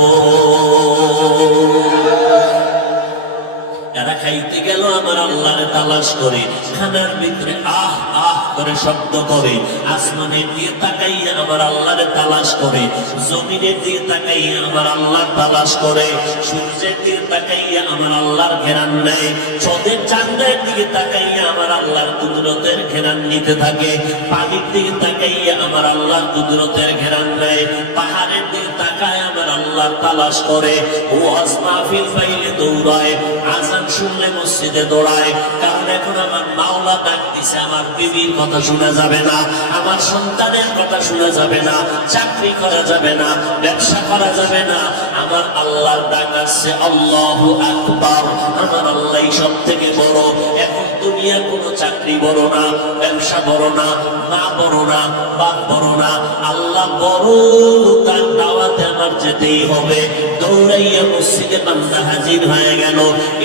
এরা খাইতে গেল আমার আল্লাহরে তালাশ করে, খানার ভিতরে আহ আহ করে শব্দ করে, আসমানের দিয়ে তাকাইয়া আমার আল্লাহরে তালাশ করে, জমিনের দিয়ে তাকাইয়া আমার আল্লাহর তালাশ করে, সূর্যের দিকে তাকাইয়া আমার আল্লাহর ঘেরান নেয়, চাঁদের চাঁদের দিকে তাকাইয়া আমার আল্লাহর কুদরতের ঘেরান নিতে থাকে, পানির দিকে তাকাইয়া আমার আল্লাহর কুদরতের ঘেরান নেয়, পাহাড়ের দিকে তাকায় আমার আল্লাহর তালাশ করে। ওয়াজ মাহফিল পাইলে দৌড়ায়, আজান শুনলে মসজিদে দৌড়ায়। কারণ এখন আমার মাওলা ডাক দিছে, আমার বিবির কথা শোনা যাবে না, আমার সন্তানের কথা শোনা যাবে না, চাকরি করা যাবে না, ব্যবসা করা যাবে না। আমার আল্লাহর ডাক আসছে, আল্লাহু আকবার, আমার আল্লাহ সব থেকে বড়। এখন দুনিয়ার কোনো চাকরি বড় না, ব্যবসা বড় না, মা বড় না, বাপ বড় না, আল্লাহ বড়। তার দাওয়াতে আমার যেতেই হবে। দৌড়াইয়া মসজিদে বান্দা হাজির হয়ে গেল।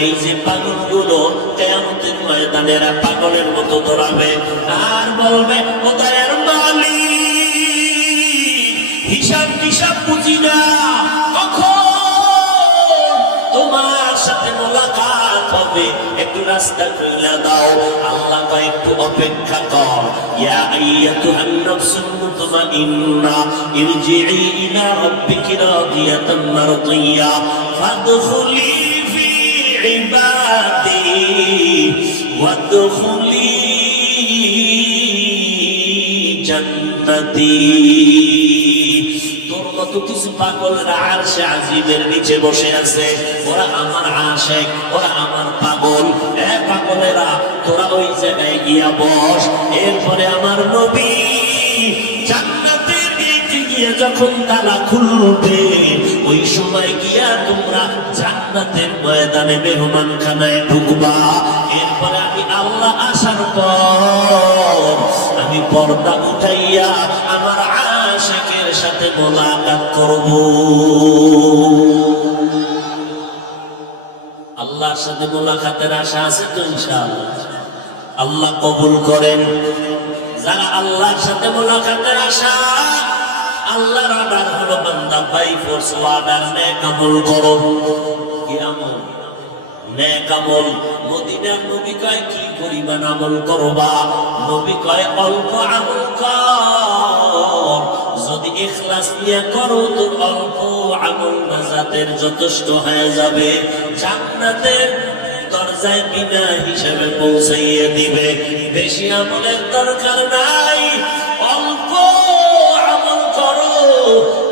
এই যে পাগলগুলো কিয়ামতের ময়দানে এরা পাগলের মতো দৌড়াবে আর বলবে, ও দয়ার মালিক, হিসাব টিসাব বুঝি না, কখন তোমার সাথে মোলাকাত হবে, একটু রাস্তা কইলা দাও। আল্লাহ কয় একটু অপেক্ষা কর। ইয়া আইয়াতুহান নাফসুল মুতমাইন্না ইরজিই ইলা রাব্বিকি রাদিয়াতাম মারদিয়া ফাদখুলি ফি ইবাদি ওয়াদখুলি জান্নাতি। তোর মতো কিছু পাগলরা আরশে আজিমের নিচে বসে আছে, ওরা আমার আশিক, ওরা আমার পাগল। পাগলেরা তোরা ওই জায়গায় গিয়া বস। এরপরে আমার নবী জান্নাতের গেটে গিয়ে যখন তালা খুলবে, ওই সময় গিয়া তোমরা জান্নাতের ময়দানে মেহমানখানায় ঢুকবা। এরপরে আমি আল্লাহ আসার পর আমি পর্দা উঠাইয়া আমার আশিকের সাথে মোলাকাত করব। আল্লাহর সাথে মোলাকাতের আশা আছে তো ইনশাআল্লাহ? আল্লাহ কবুল করেন। যারা আল্লাহর সাথে মোলাকাতের আশা, আল্লাহর অর্ডার হলো বান্দা বাই ফোর্স অর্ডার নেক আমল করো। কি আমল? নেক আমল। মদিনার নবী কয় কি পরিমাণ আমল করবা? নবী কয় অল্প আমল কর, যদি ইখলাস নিয়ে করো তো অল্প আমল নাজাতের যথেষ্ট হয়ে যাবে, জান্নাতের দরজায় বিনা হিসেবে পৌঁছাইয়ে দিবে। বেশি আমলের দরকার নাই, অল্প আমল করো,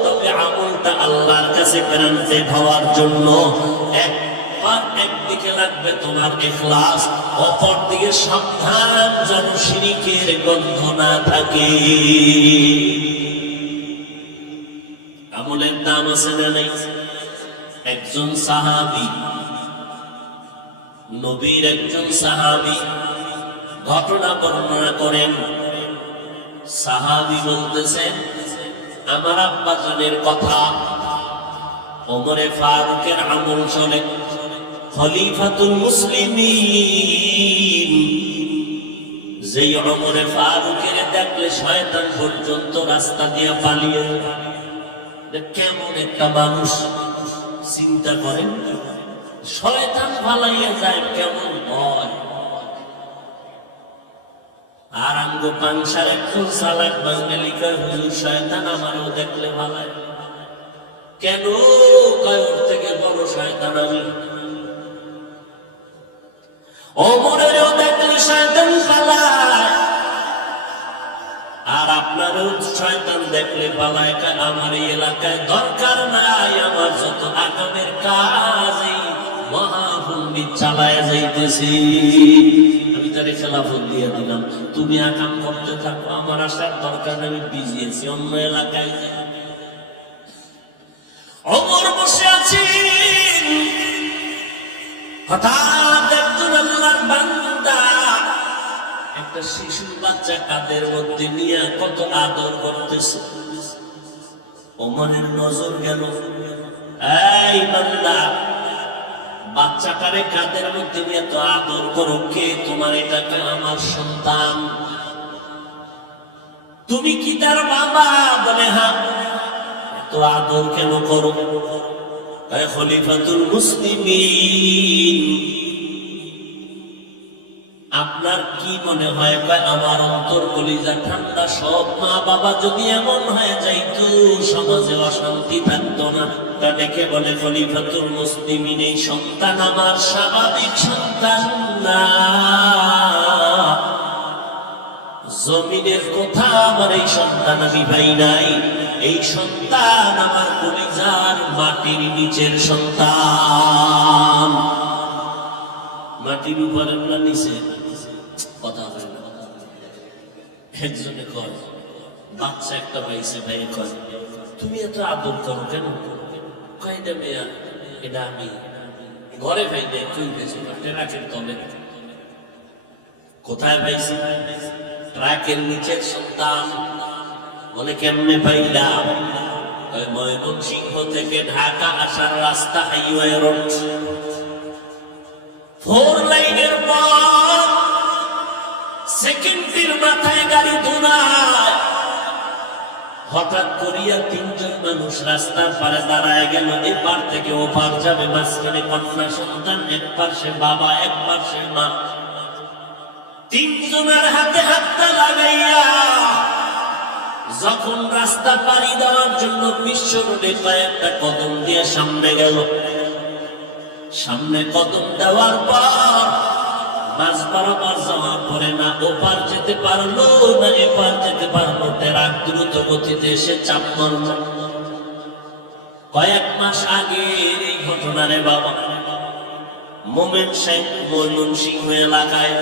তবে আমলটা আল্লাহর কাছে গ্রান্টেড হওয়ার জন্য একদিকে লাগবে তোমার ইখলাস, অপর দিকে সাবধান যেন শিরকের গন্ধ না থাকে। আমলের দাম আছে না নাই? একজন সাহাবী, নবীর একজন সাহাবী ঘটনা বর্ণনা করেন। সাহাবী বলতেছেন, আমার আব্বা জানের কথা, ওমরে ফারুকের আমল চলে, খলিফাতুল মুসলিমিন। যেই ওমরে ফারুকের দেখলে শয়তান পর্যন্ত রাস্তা দিয়ে পালিয়ে। কেমন একটা মানুষ, চিন্তা করেন, শয়তান পালাইয়া যায় কেমন হয়। আর আঙ্গ পাংসার একজন সালাক বাঙালি কয়, হুজুর শয়তান আমারও দেখলে ভালায়। কেন? কয় ওর থেকে বড় শয়তান আমি। ওমরেরও দেখলে শয়তান পালায়, আর আপনারও শয়তান দেখলে পালায়। আমার এই এলাকায় দরকার নাই, আমার যত আকামের কাজ এই মহাপণ্ডিত চালায় যাইতেছি, আমি তারে খেলাফত দিয়ে দিলাম, তুমি আকাম করতে থাকো, আমার আসার দরকার নেই, আমি বিজি আছি, অন্য এলাকায় যাই। ওমর বসে আছেন, হঠাৎ একজন আল্লাহর বান্দা একটা শিশু বাচ্চা কাদের মধ্যে নিয়ে কত আদর করতেছে। ওমরের নজর গেল, এই বান্দা, বাচ্চাটারে কাদের মধ্যে নিয়ে তো আদর করো, কে তোমার? এটাকে আমার সন্তান। তুমি কি তার বাবা? বলে হ্যাঁ। তো আদর কেন করো? খলিফাতুল মুসলিমিন। আপনার কি মনে হয়? আমার অন্তর কলিজা ঠান্ডা। সব মা বাবা যদি এমন হয়ে যাইতো, সমাজে অশান্তি থাকতো না। তা দেখে বলে খলিফাতুল মুসলিমিন, এই সন্তান আমার স্বাভাবিক সন্তান না, জমিনের কথা আমার এই সন্তান আমি পাই নাই, এই সন্তান আমার কলিজার মাটির নিচের সন্তান। মাটির উপরে না নিচে কথা হয় না। একজনে কয়, বাচ্চা একটা পাইছে, ভাই কয় তুমি এত আদর করো কেন? কয়টা মেয়া, এটা আমি ঘরে পাই নাই, তুই পেয়েছি ট্রাকের তলে। কোথায় পাইছি? ট্রাকের নিচের সন্তান। বলে কেমনে পাইলাম? ময়মনসিংহ থেকে ঢাকা আসার রাস্তা, হাইওয়ে রোড, 4 লাইনের পর সেকেন্ডের মাথায় গাড়ি ধুনায়, হঠাৎ করিয়া তিনজন মানুষ রাস্তার পারে দাঁড়ায় গেল। এপার থেকে ওপার যাবে, মাঝখানে কন্যা সন্তান, এক পাশে বাবা, এক পাশে মা। তিনজনের হাতে হাতটা লাগাইয়া যখন রাস্তা পাড়ি দেওয়ার জন্য বিশ্ব রোডে কয়েকটা কদম দিয়ে সামনে গেল। সামনে কদম দেওয়ার পর মাঝ বরাবর যাওয়ার পরে না ওপার যেতে পারলো না এপার যেতে পারলো, ট্রাক দ্রুত গতিতে এসে চাপ মারল। কয়েক মাস আগে এই ঘটনা রে বাবা, ময়মনসিংহ এলাকায়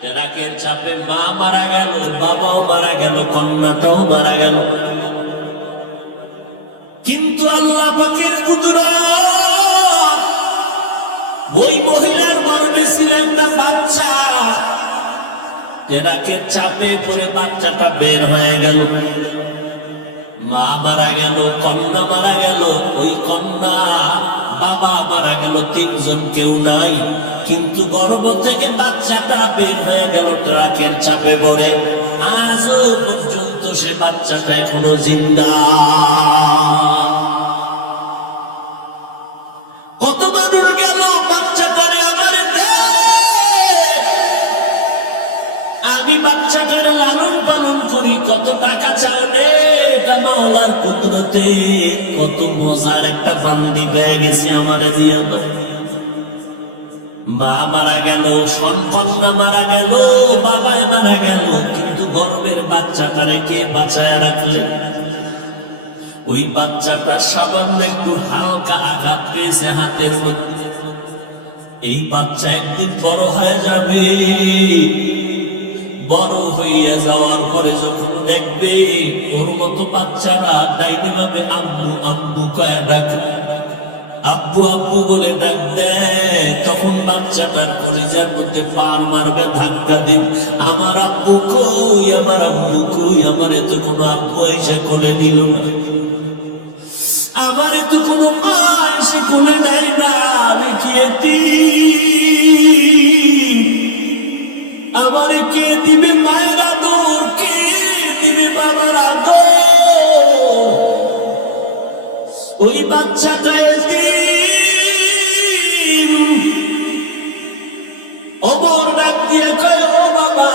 ট্রাকের চাপে মা মারা গেল, বাবাও মারা গেল, কন্যাটাও মারা গেল। কিন্তু আল্লাহ পাকের কুদরত, ওই মহিলার গর্ভে ছিল একটা বাচ্চা। ট্রাকের চাপে পড়ে বাচ্চাটা বের হয়ে গেল, মা মারা গেল, কন্যা মারা গেল, ওই কন্যা বাবা মারা গেল, তিনজন কেউ নাই। কিন্তু গর্ভ থেকে বাচ্চাটা বের হয়ে গেল ট্রাকের চাপে পড়ে। আজও পর্যন্ত সে বাচ্চাটা এখনো জিন্দা। কত মানুষ গেল বাচ্চাটারে আমার দে, আমি বাচ্চাটারে লালন পালন করি, কত টাকা চাও রে। এটা মাওলার কুদরতে কত মজার একটা বান্দি পেয়ে গেছি আমার দিয়া। মা মারা গেল, সন্তানরা মারা গেল, বাবায় মারা গেল, কিন্তু গর্ভের বাচ্চাটারে কে বাঁচায় রাখলেন? ওই বাচ্চাটা সামান্য একটু হালকা আঘাত পেয়েছে হাতের মধ্যে। এই বাচ্চা একদিন বড় হয়ে যাবে, বড় হইয়া যাওয়ার পরে যখন দেখবে ওর মতো বাচ্চারা ডাইনে ভাবে আম্মু আম্মু কয়ে ডাকে, আব্বু আব্বু বলে ডাক দেয়, তখন বাচ্চাটার কলিজার মধ্যে পার মারবে, ধাক্কা দিন, আমার আব্বু কই, আমার আব্বু কই, আমার এত কোনো আব্বু এসে কোলে নিল না, আমার তো কোনো মা এসে কোলে নেয় না, আমি কি এতিম, আমার কে দিবে মায়ের আদর, কে দিবে বাবার আদর? ওই বাচ্চাটা এতিম। ওমর ডাক দিয়ে কয়, ও বাবা,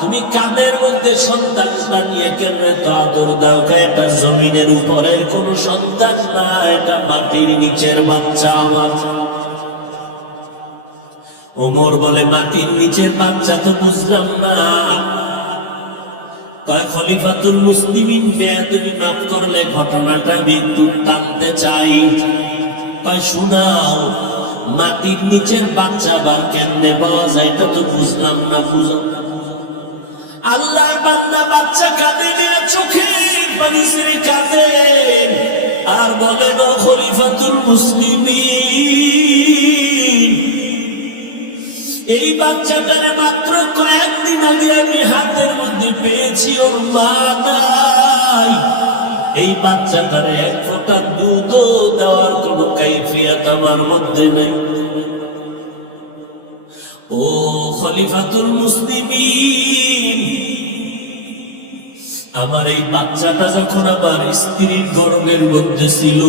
তুমি কাঁধের মধ্যে সন্তানটা নিয়ে কেন এত আদর দাও? এটা জমিনের উপরের কোন সন্তান না, এটা মাটির নিচের বাচ্চা আমার। ওমর বলে, মাটির নিচের বাচ্চা তো বুঝলাম না। কয়, খলিফাতুল মুসলিমিন বেয়াদবি মাফ করলে ঘটনাটা বিদ্যুৎ টানতে চাই। কয়, শোনাও, মাটির নিচের বাচ্চা আবার কেমনে পাওয়া যায় এটা তো বুঝলাম না, বুঝলাম না। আল্লাহর বান্দা বাচ্চা কাঁদে নিয়ে চোখের পানি ছেড়ে কাঁদে আর বলে, না খলিফাতুল মুসলিমিন, এই বাচ্চাটারে মাত্র কয়েকদিন আগে আমি হাতের মধ্যে পেয়েছি, ওর মা নাই। এই বাচ্চাটারে এক ফোঁটা দুধও দেওয়ার কোন কাইফিয়ত আমার মধ্যে নেই। ও খলিফাতুল মুসলিমিন, আমার এই বাচ্চাটা যখন আমার স্ত্রীর গর্ভের মধ্যে ছিল,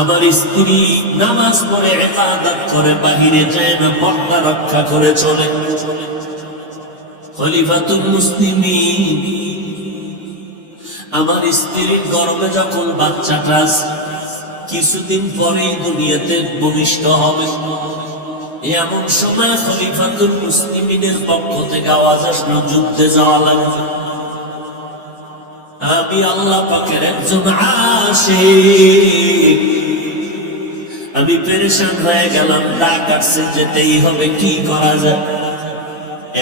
আমার স্ত্রী নামাজ পড়ে ইবাদত করে বাহিরে যায় না, পর্দা রক্ষা করে চলে। খলিফাতুল মুসলিমিন, আমার স্ত্রীর গর্ভে যখন বাচ্চাটা কিছুদিন পরেই দুনিয়াতে ভূমিষ্ঠ হবে, এমন সময় খলিফাতুল মুসলিমিনের পক্ষ থেকে আওয়াজ আসলো, যুদ্ধে যাওয়া লাগবে। আমি আল্লাহ পাকের একজন আশিক, আমি পেরেশান হয়ে গেলাম, ডাক আসছে, যেতেই হবে, কি করা যায়?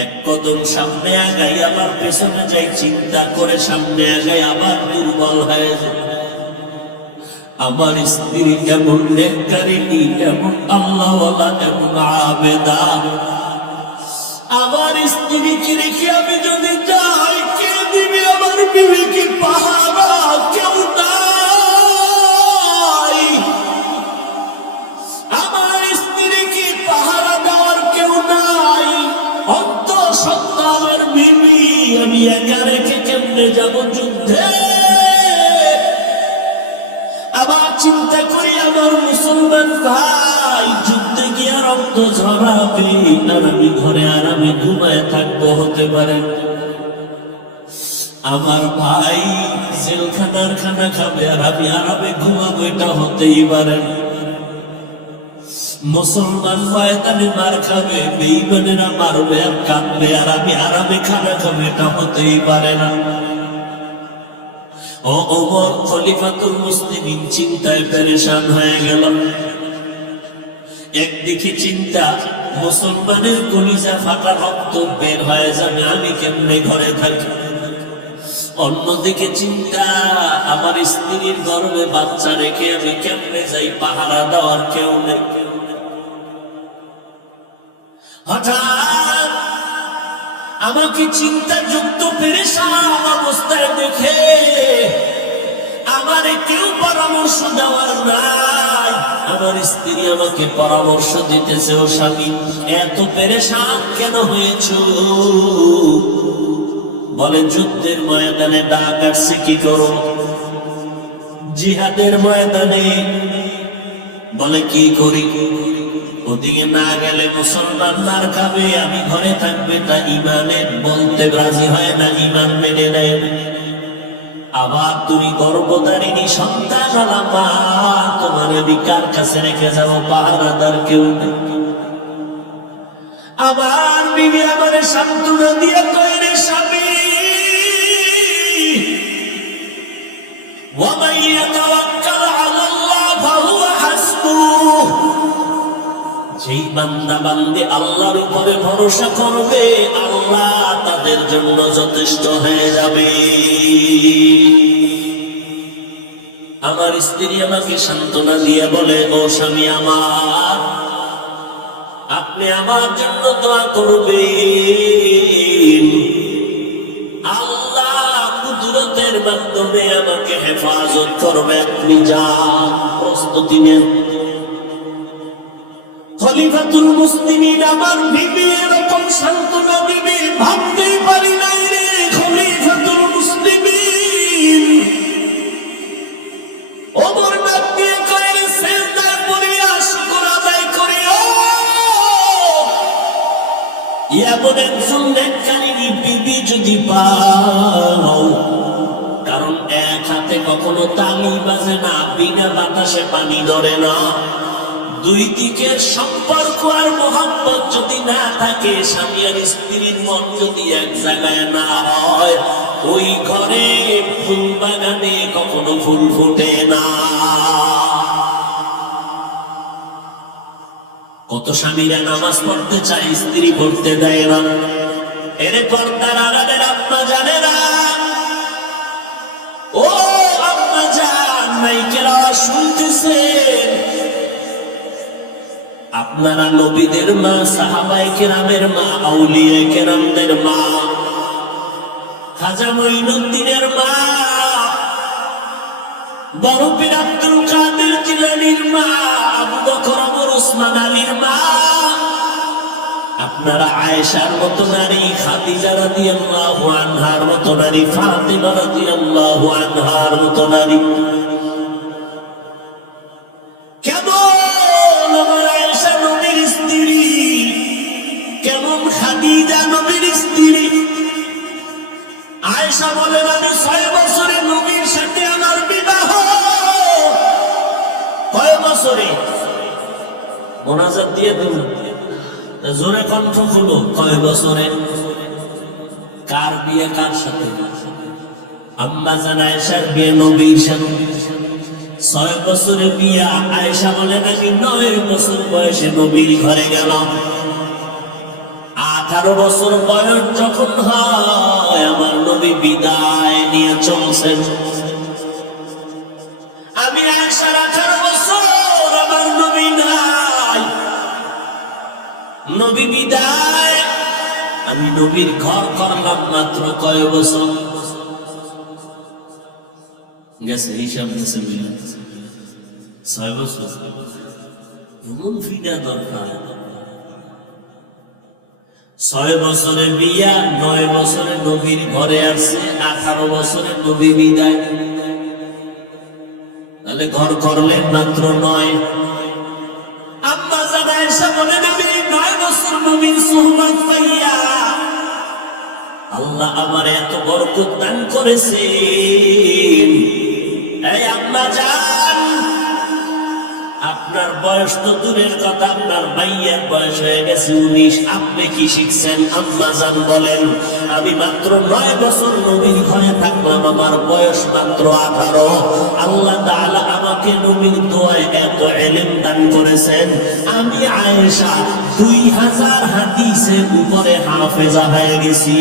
এক কদম সামনে আগাই আবার পেছনে যাই, চিন্তা করে সামনে আগাই আবার দুর্বল হয়ে যায়। আমার স্ত্রী এমন নেককারিনী, এমন আল্লাহওয়ালা, এমন আবেদা, আমার স্ত্রীকে রেখে আমি যদি যাই, কে দিবে আমার বিবিকে পাহারা? কেউ নাই। আমার স্ত্রীকে পাহারা দেওয়ার কেউ নাই, অন্তঃসত্ত্বা আমার বিবি, আমি একা রেখে কেউ চিন্তা করি আমার মুসলমান ভাই যুদ্ধে গিয়া রক্ত ঝরাবে আর আমি ঘরে আরামে ঘুমায় থাকবো, হতে পারে। আমার ভাই জেলখানার খানা খাবে আর আমি আরামে ঘুমাবো, এটা হতেই পারে। মুসলমান শয়তানে মার খাবে, বেঈমানেরা মারবে আর কাঁদবে আর আমি আরামে খানা খাবো, এটা হতেই পারে না। ও ওমর খলিফাতুল মুসলিমিন চিন্তায় পেরেশান হয়ে গেল। একদিকে চিন্তা মুসলমানের কলিজা ফাটা রক্ত বের হয়ে যাবে, আমি কেমনে ঘরে থাকি। অন্যদিকে চিন্তা আমার স্ত্রীর গর্ভে বাচ্চা রেখে আমি কেমনে যাই, পাহারা দেওয়ার কেউ নেই। হঠাৎ আমাকে চিন্তাযুক্ত পেরেশান অবস্থায় দেখে আমারে কেউ পরামর্শ দেওয়ার নাই। আমার স্ত্রী আমাকে পরামর্শ দিতেছে, ও স্বামী এত পেরেশান কেন হয়েছো? বলে যুদ্ধের ময়দানে ডাক আসছে, কি করো? জিহাদের ময়দানে। বলে কি করি? ওদিকে না গেলে মুসলমান মার খাবে, আমি ঘরে থাকবে, তা ইমানের বলতে রাজি হয় না, ইমান মেনে নেয়। আবার তুমি গর্ভধারিণী সন্তান আলা মা, তোমার আমি কার কাছে রেখে যাবো? পাহারাদার কেউ নেই। আবার বিবি আমারে সান্ত্বনা দিয়ে কয়, রে স্বামী ওয়া মান ইয়াতাওয়াক্কাল আলাল্লাহ ফাহুয়া হাসবুহ, যেই বান্দা বান্দে আল্লাহর উপরে ভরসা করবে আল্লাহ তাদের জন্য যথেষ্ট হয়ে যাবে। আমার স্ত্রী আমাকে সান্ত্বনা দিয়ে বলে, ও স্বামী আমার, আপনি আমার জন্য দোয়া করবেন, আল্লাহ কুদরতের মাধ্যমে আমাকে হেফাজত করবে। আপনি যান, প্রস্তুতি নেন। খলিফাতুল মুসলিমিন আমার বিবি এরকম সান্ত্বনা দিবে ভাবতেই পারি নাই রে। খলিফাতুল মুসলিমিন ওমর ডাক দিয়ে কয়, সিজদায় পড়িয়া শুকর আদায় করিও। এমন একজন নেককারিনী বিবি যদি পাও, কারণ এক হাতে কখনো তালি বাজে না, বিনা বাতাসে পানি ধরে না। দুই দিকের সম্পর্ক আর মোহাম্মত যদি না থাকে, স্বামী আর স্ত্রীর মন যদি এক জায়গায় না হয়, ওই ঘরে ফুল বাগানে কখনো ফুল ফুটে না। কত স্বামীরা নামাজ পড়তে চায়, স্ত্রী পড়তে দেয় না। এর পর্দার আড়ালের আম্মা জানেরা, ও আম্মা জান, মাইকেরা শুনতেছেন, আপনারা নবীদের মা, সাহাবায়ে কেরামের মা, আউলিয়া কেরামদের মা, খাজা মঈনুদ্দিনের মা, বড় পীর আব্দুল কাদের জিলানীর মা, আবু বকর ওমর ওসমান আলীর মা, আপনারা আয়েশার মতো নারী, খাদিজা রাদিয়াল্লাহু আনহার মতো নারী, ফাতিমা রাদিয়াল্লাহু আনহার মতো নারী। খাদিজা নবীর স্ত্রী। আয়েশা বলেন, আমি 6 বছরে নবীর সাথে আমার বিবাহ। কয় বছরে? মোনাজাত দিয়ে দিন, জোরে কণ্ঠ হলো, কয় বছরে? কার বিয়ে কার সাথে? আম্মা জান আয়েশার বিয়ে নবীর সাথে। 6 বছরে বিয়ে। আয়েশা বলেন, আমি 9 বছর বয়সে নবীর ঘরে গেলাম। 18 বছর বয়স যখন হয়, আমার নবী বিদায় নিয়ে চলছেন। আমি আয়েশার 18 বছর, আমার নবী নাই, নবী বিদায়। আমি নবীর ঘর করলাম মাত্র কয় বছর গেছে? হিসাব গেছে 6 বছর। এমন ফিডা দরকার। 6 বছরে বিয়া, 9 বছরে নবীর ঘরে আসছে, 18 বছরে নবী বিদায়। তাহলে ঘর করলেন মাত্র 9। আম্মা জান আয়েশা বলেন আমি 9 বছর নবীর সুহবত পাইয়া আল্লাহ আমার এত বরকত দান করেছেন। এই আম্মা জান, আপনার বয়স তো দূরের কথা, আপনার ভাইয়ের বয়স হয়ে গেছে 19, আপনি কি শিখছেন? আম্মা জান বলেন আমি মাত্র 9 বছর নবীর ঘরে থাকলাম, আমার বয়স মাত্র 18। আল্লাহ তাআলা আমাকে নবীর দোয়ায় এত ইলম দান করেছেন, আমি আয়েশা 2000 হাদিসের উপরে হাফেজা হয়ে গেছি।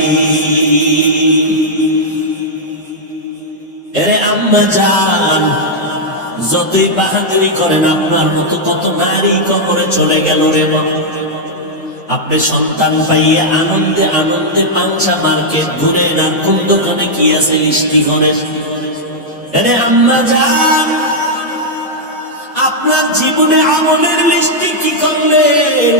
এরে আম্মা জান, যতই বাহাদুরি করেন আপনার মতো কত নারী কবরে চলে গেল রে মা। আপনি সন্তান পাইয়ে আনন্দে আনন্দে পাংশা মার্কেট ঘুরেন, আর কোন দোকানে কি আছে লিস্টি করেন। আরে আম্মা জান, আপনার জীবনে আমলের লিস্টি কি করলেন?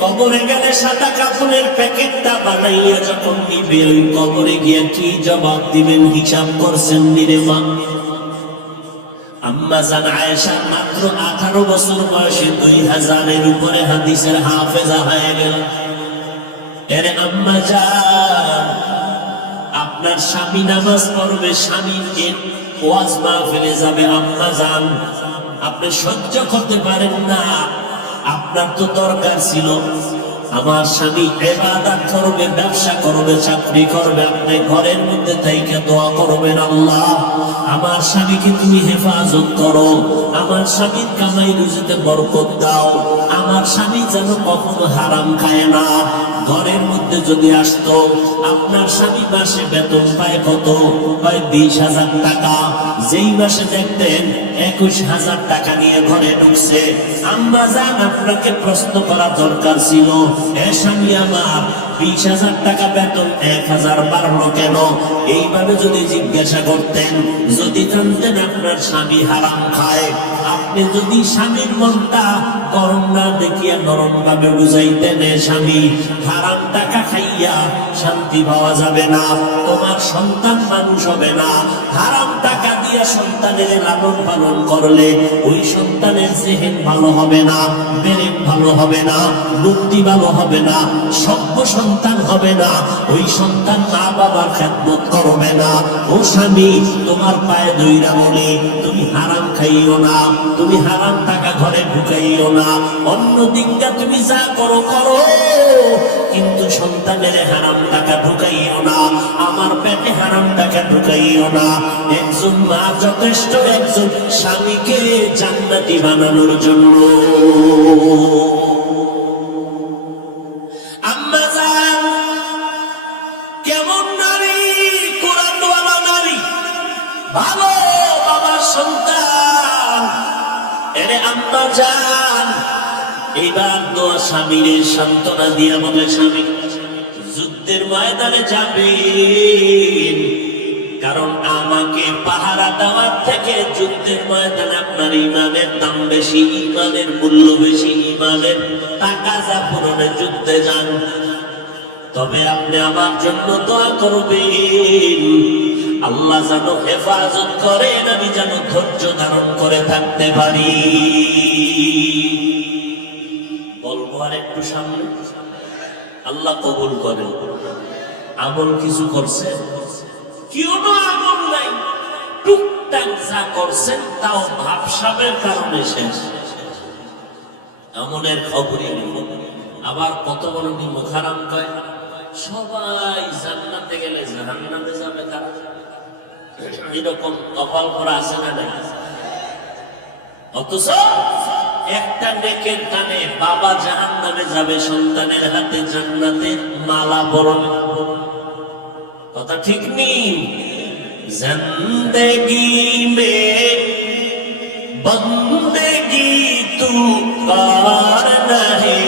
কবরে গেলে সাদা কাপড়ের প্যাকেটটা বানাইয়া যখন নিবে, ওই কবরে গিয়ে কি জবাব দিবেন? হিসাব করছেন নিরে মা। আম্মা জান আয়েশা মাত্র 18 বছর বয়সে 2000-এর উপরে হাদিসের হাফেজা হয়ে গেল। এরে আম্মা জান, আপনার স্বামী নামাজ পড়বে, স্বামীর ওয়াজ মাহফিলে যাবে, আম্মা জান আপনি সহ্য করতে পারেন না। আপনার তো দরকার ছিল আমার স্বামী ইবাদত করবে, ব্যবসা করবে, চাকরি করবে, আপনি ঘরের মধ্যে থেকে দোয়া করবেন, আল্লাহ আমার স্বামীকে তুমি হেফাজত করো, আমার স্বামীর কামাই রুজিতে বরকত দাও, আমার স্বামী যেন কখনো হারাম খায় না। ঘরের মধ্যে যদি আসতো, আপনার স্বামী মাসে বেতন পায় কত? পায় 20,000 টাকা। যেই মাসে দেখতেন 21,000 টাকা নিয়ে ঘরে ঢুকছে, আম্মা জান আপনাকে প্রশ্ন করা দরকার ছিল, এ স্বামী আমার 20,000 টাকা বেতন 1,000 বাড়লো কেন? এইভাবে যদি জিজ্ঞাসা করতেন, যদি জানতেন আপনার স্বামী হারাম খায়, আপনি যদি স্বামীর মনটা গরম না দেখিয়া নরম ভাবে বুঝাইতেন, এ স্বামী হারাম টাকা খাইয়া শান্তি পাওয়া যাবে না, তোমার সন্তান মানুষ হবে না, হারাম টাকা দিয়া সন্তানের লালন পালন করলে ওই সন্তানের জেহেন ভালো হবে না, ব্রেন ভালো হবে না, বুদ্ধি ভালো হবে না, সভ্য সন্তান হবে না, ওই সন্তান মা বাবার খেদমত করবে না। ও স্বামী, তোমার পায়ে ধইরা বলি, তুমি হারাম খাইও না, তুমি হারাম টাকা ঘরে ঢুকাইও না, অন্য দিকটা তুমি যা করো করো, কিন্তু সন্তানের হারাম টাকা ঢুকাইও না, আমার পেটে হারাম টাকা ঢুকাইও না। একজন মা যথেষ্ট একজন স্বামীকে জান্নাতি বানানোর জন্য। আম্মা জান কেমন নারী? কোরআনওয়ালা নারী, ভালো বাবার সন্তান। এরে আম্মা জান, এইবার দোয়া স্বামীর সান্ত্বনা দিয়া বলে, স্বামী যুদ্ধের ময়দানে যাবেন, কারণ আমাকে পাহারা দেওয়ার থেকে যুদ্ধের ময়দানে আপনার ইমানের দাম বেশি, ইমানের মূল্য বেশি, ইমানের টাকা যা পূরণে যুদ্ধে যান। তবে আপনি আমার জন্য দোয়া করবেন, আল্লাহ যেন হেফাজত করেন, আমি যেন ধৈর্য ধারণ করে থাকতে পারি। বলবো আর একটু সামনে, আল্লাহ কবুল করেন। আমল কিছু করছে? কেউ আমল নাই, টুকটাক যা করছেন তাও ভাবসাবের কারণে শেষ, আমলের খবরই নেই। আবার কত বড় নিমক হারাম কয়, সবাই জান্নাতে গেলে জাহান্নামে যাবে কারা? এরকম কপাল করা আছে না নাই? অথচ একটা নেকের কানে বাবা জাহান্নামে যাবে, সন্তানের হাতে জান্নাতের মালা পরাবে। কথা ঠিক নেই? জিন্দেগি মে বন্দেগি তু কার নহি,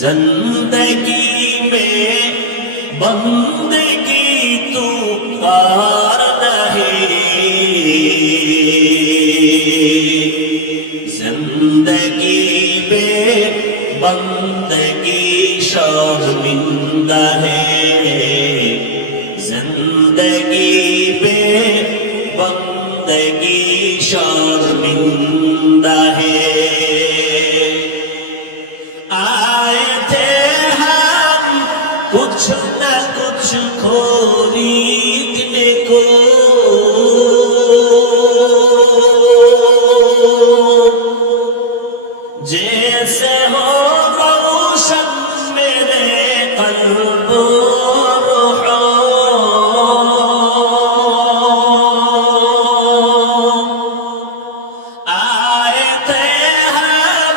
जिंदगी में बंदगी तू कार नहीं, जिंदगी में बंदगी शर्मिंदा है, जिंदगी पे बंदगी शर्मिंदा है आए थे हम कुछ न कुछ खरीदने को जैसे हो रोशन मेरे कल्ब आए थे हम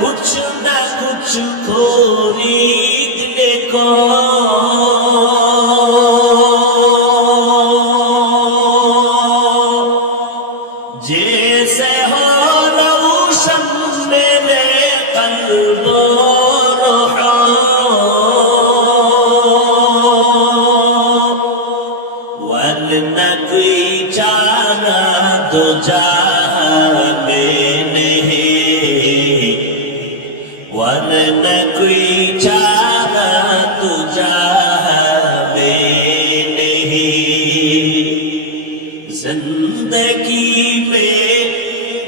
कुछ न कुछ खरीदने को जैसे हो रोशन मेरे कल्ब वरना कोई चारा तो जहां में नहीं वरना कोई चारा तो जहां में नहीं जिंदगी में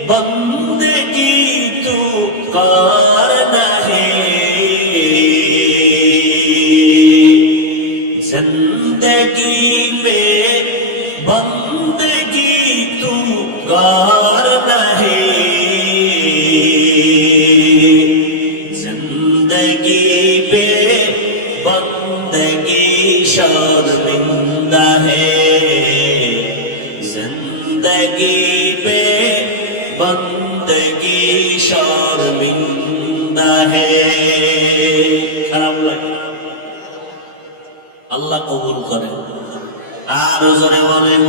बंदगी तू करना है जिंदगी में बंदगी तू करना है जिंदगी पे बंदगी शर्मिंदा है जिंदगी पे बंदगी शर्मिंदा है खराब लगे अल्लाह कबूल करे আর জোরে বলেন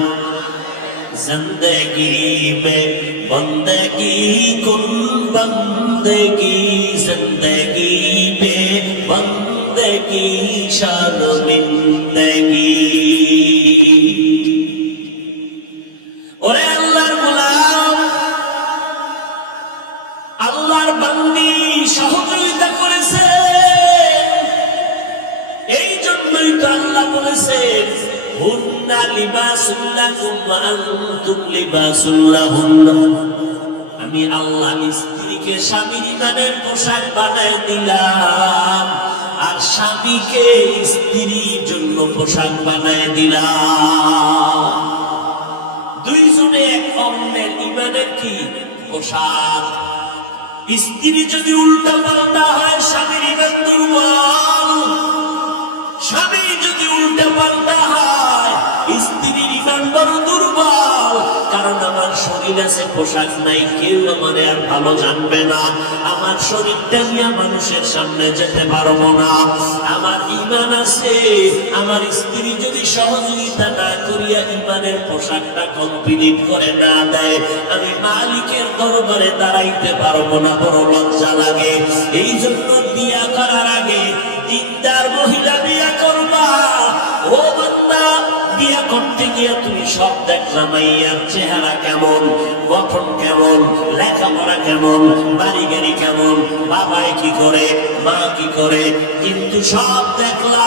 जिंदगी में बंदगी कुल बंदगी जिंदगी में बंदगी शर्मिंदगी ওরে আল্লাহর গোলাম আল্লাহর বান্দি সহযোগিতা করেছে এই জন্যই তো আল্লাহ বলেছেন হুন্না লিবাসুল লাকুম ওয়া আনতুম লিবাসুল লাহুন্না আমি আল্লাহ স্ত্রীকে স্বামীর ইমানের পোশাক বানায় দিলাম আর স্বামীকে স্ত্রীর জন্য পোশাক বানায় দিলাম দুইজনে এক অন্যের ইমানের কি পোশাক স্ত্রী যদি উল্টা পাল্টা হয় স্বামীর ইমান দুর্বল স্বামী যদি উল্টা পাল্টা হয় স্ত্রীর ইমান বড় দুর্বল কারণ আমার শরীর আছে পোশাক নাই কেউ আমারে আর ভালো জানবে না আমার শরীরটা নিয়ে মানুষের সামনে যেতে পারবো না আমার ইমান আছে আমার স্ত্রী যদি সহযোগিতা না করিয়া ইমানের পোশাকটা কমপ্লিট করে না দেয় আমি মালিকের দরবারে দাঁড়াইতে পারবো না বড় লজ্জা লাগে এই জন্য বিয়া করার আগে দিনদার মহিলা বিয়া করবা ও বান্দা বিয়া করতে গিয়ে তুমি সব দেখলা মাইয়ার চেহারা কেমন গঠন কেমন লেখাপড়া কেমন বাড়ি গাড়ি কেমন বাবাই কি করে মা কি করে কিন্তু সব দেখলা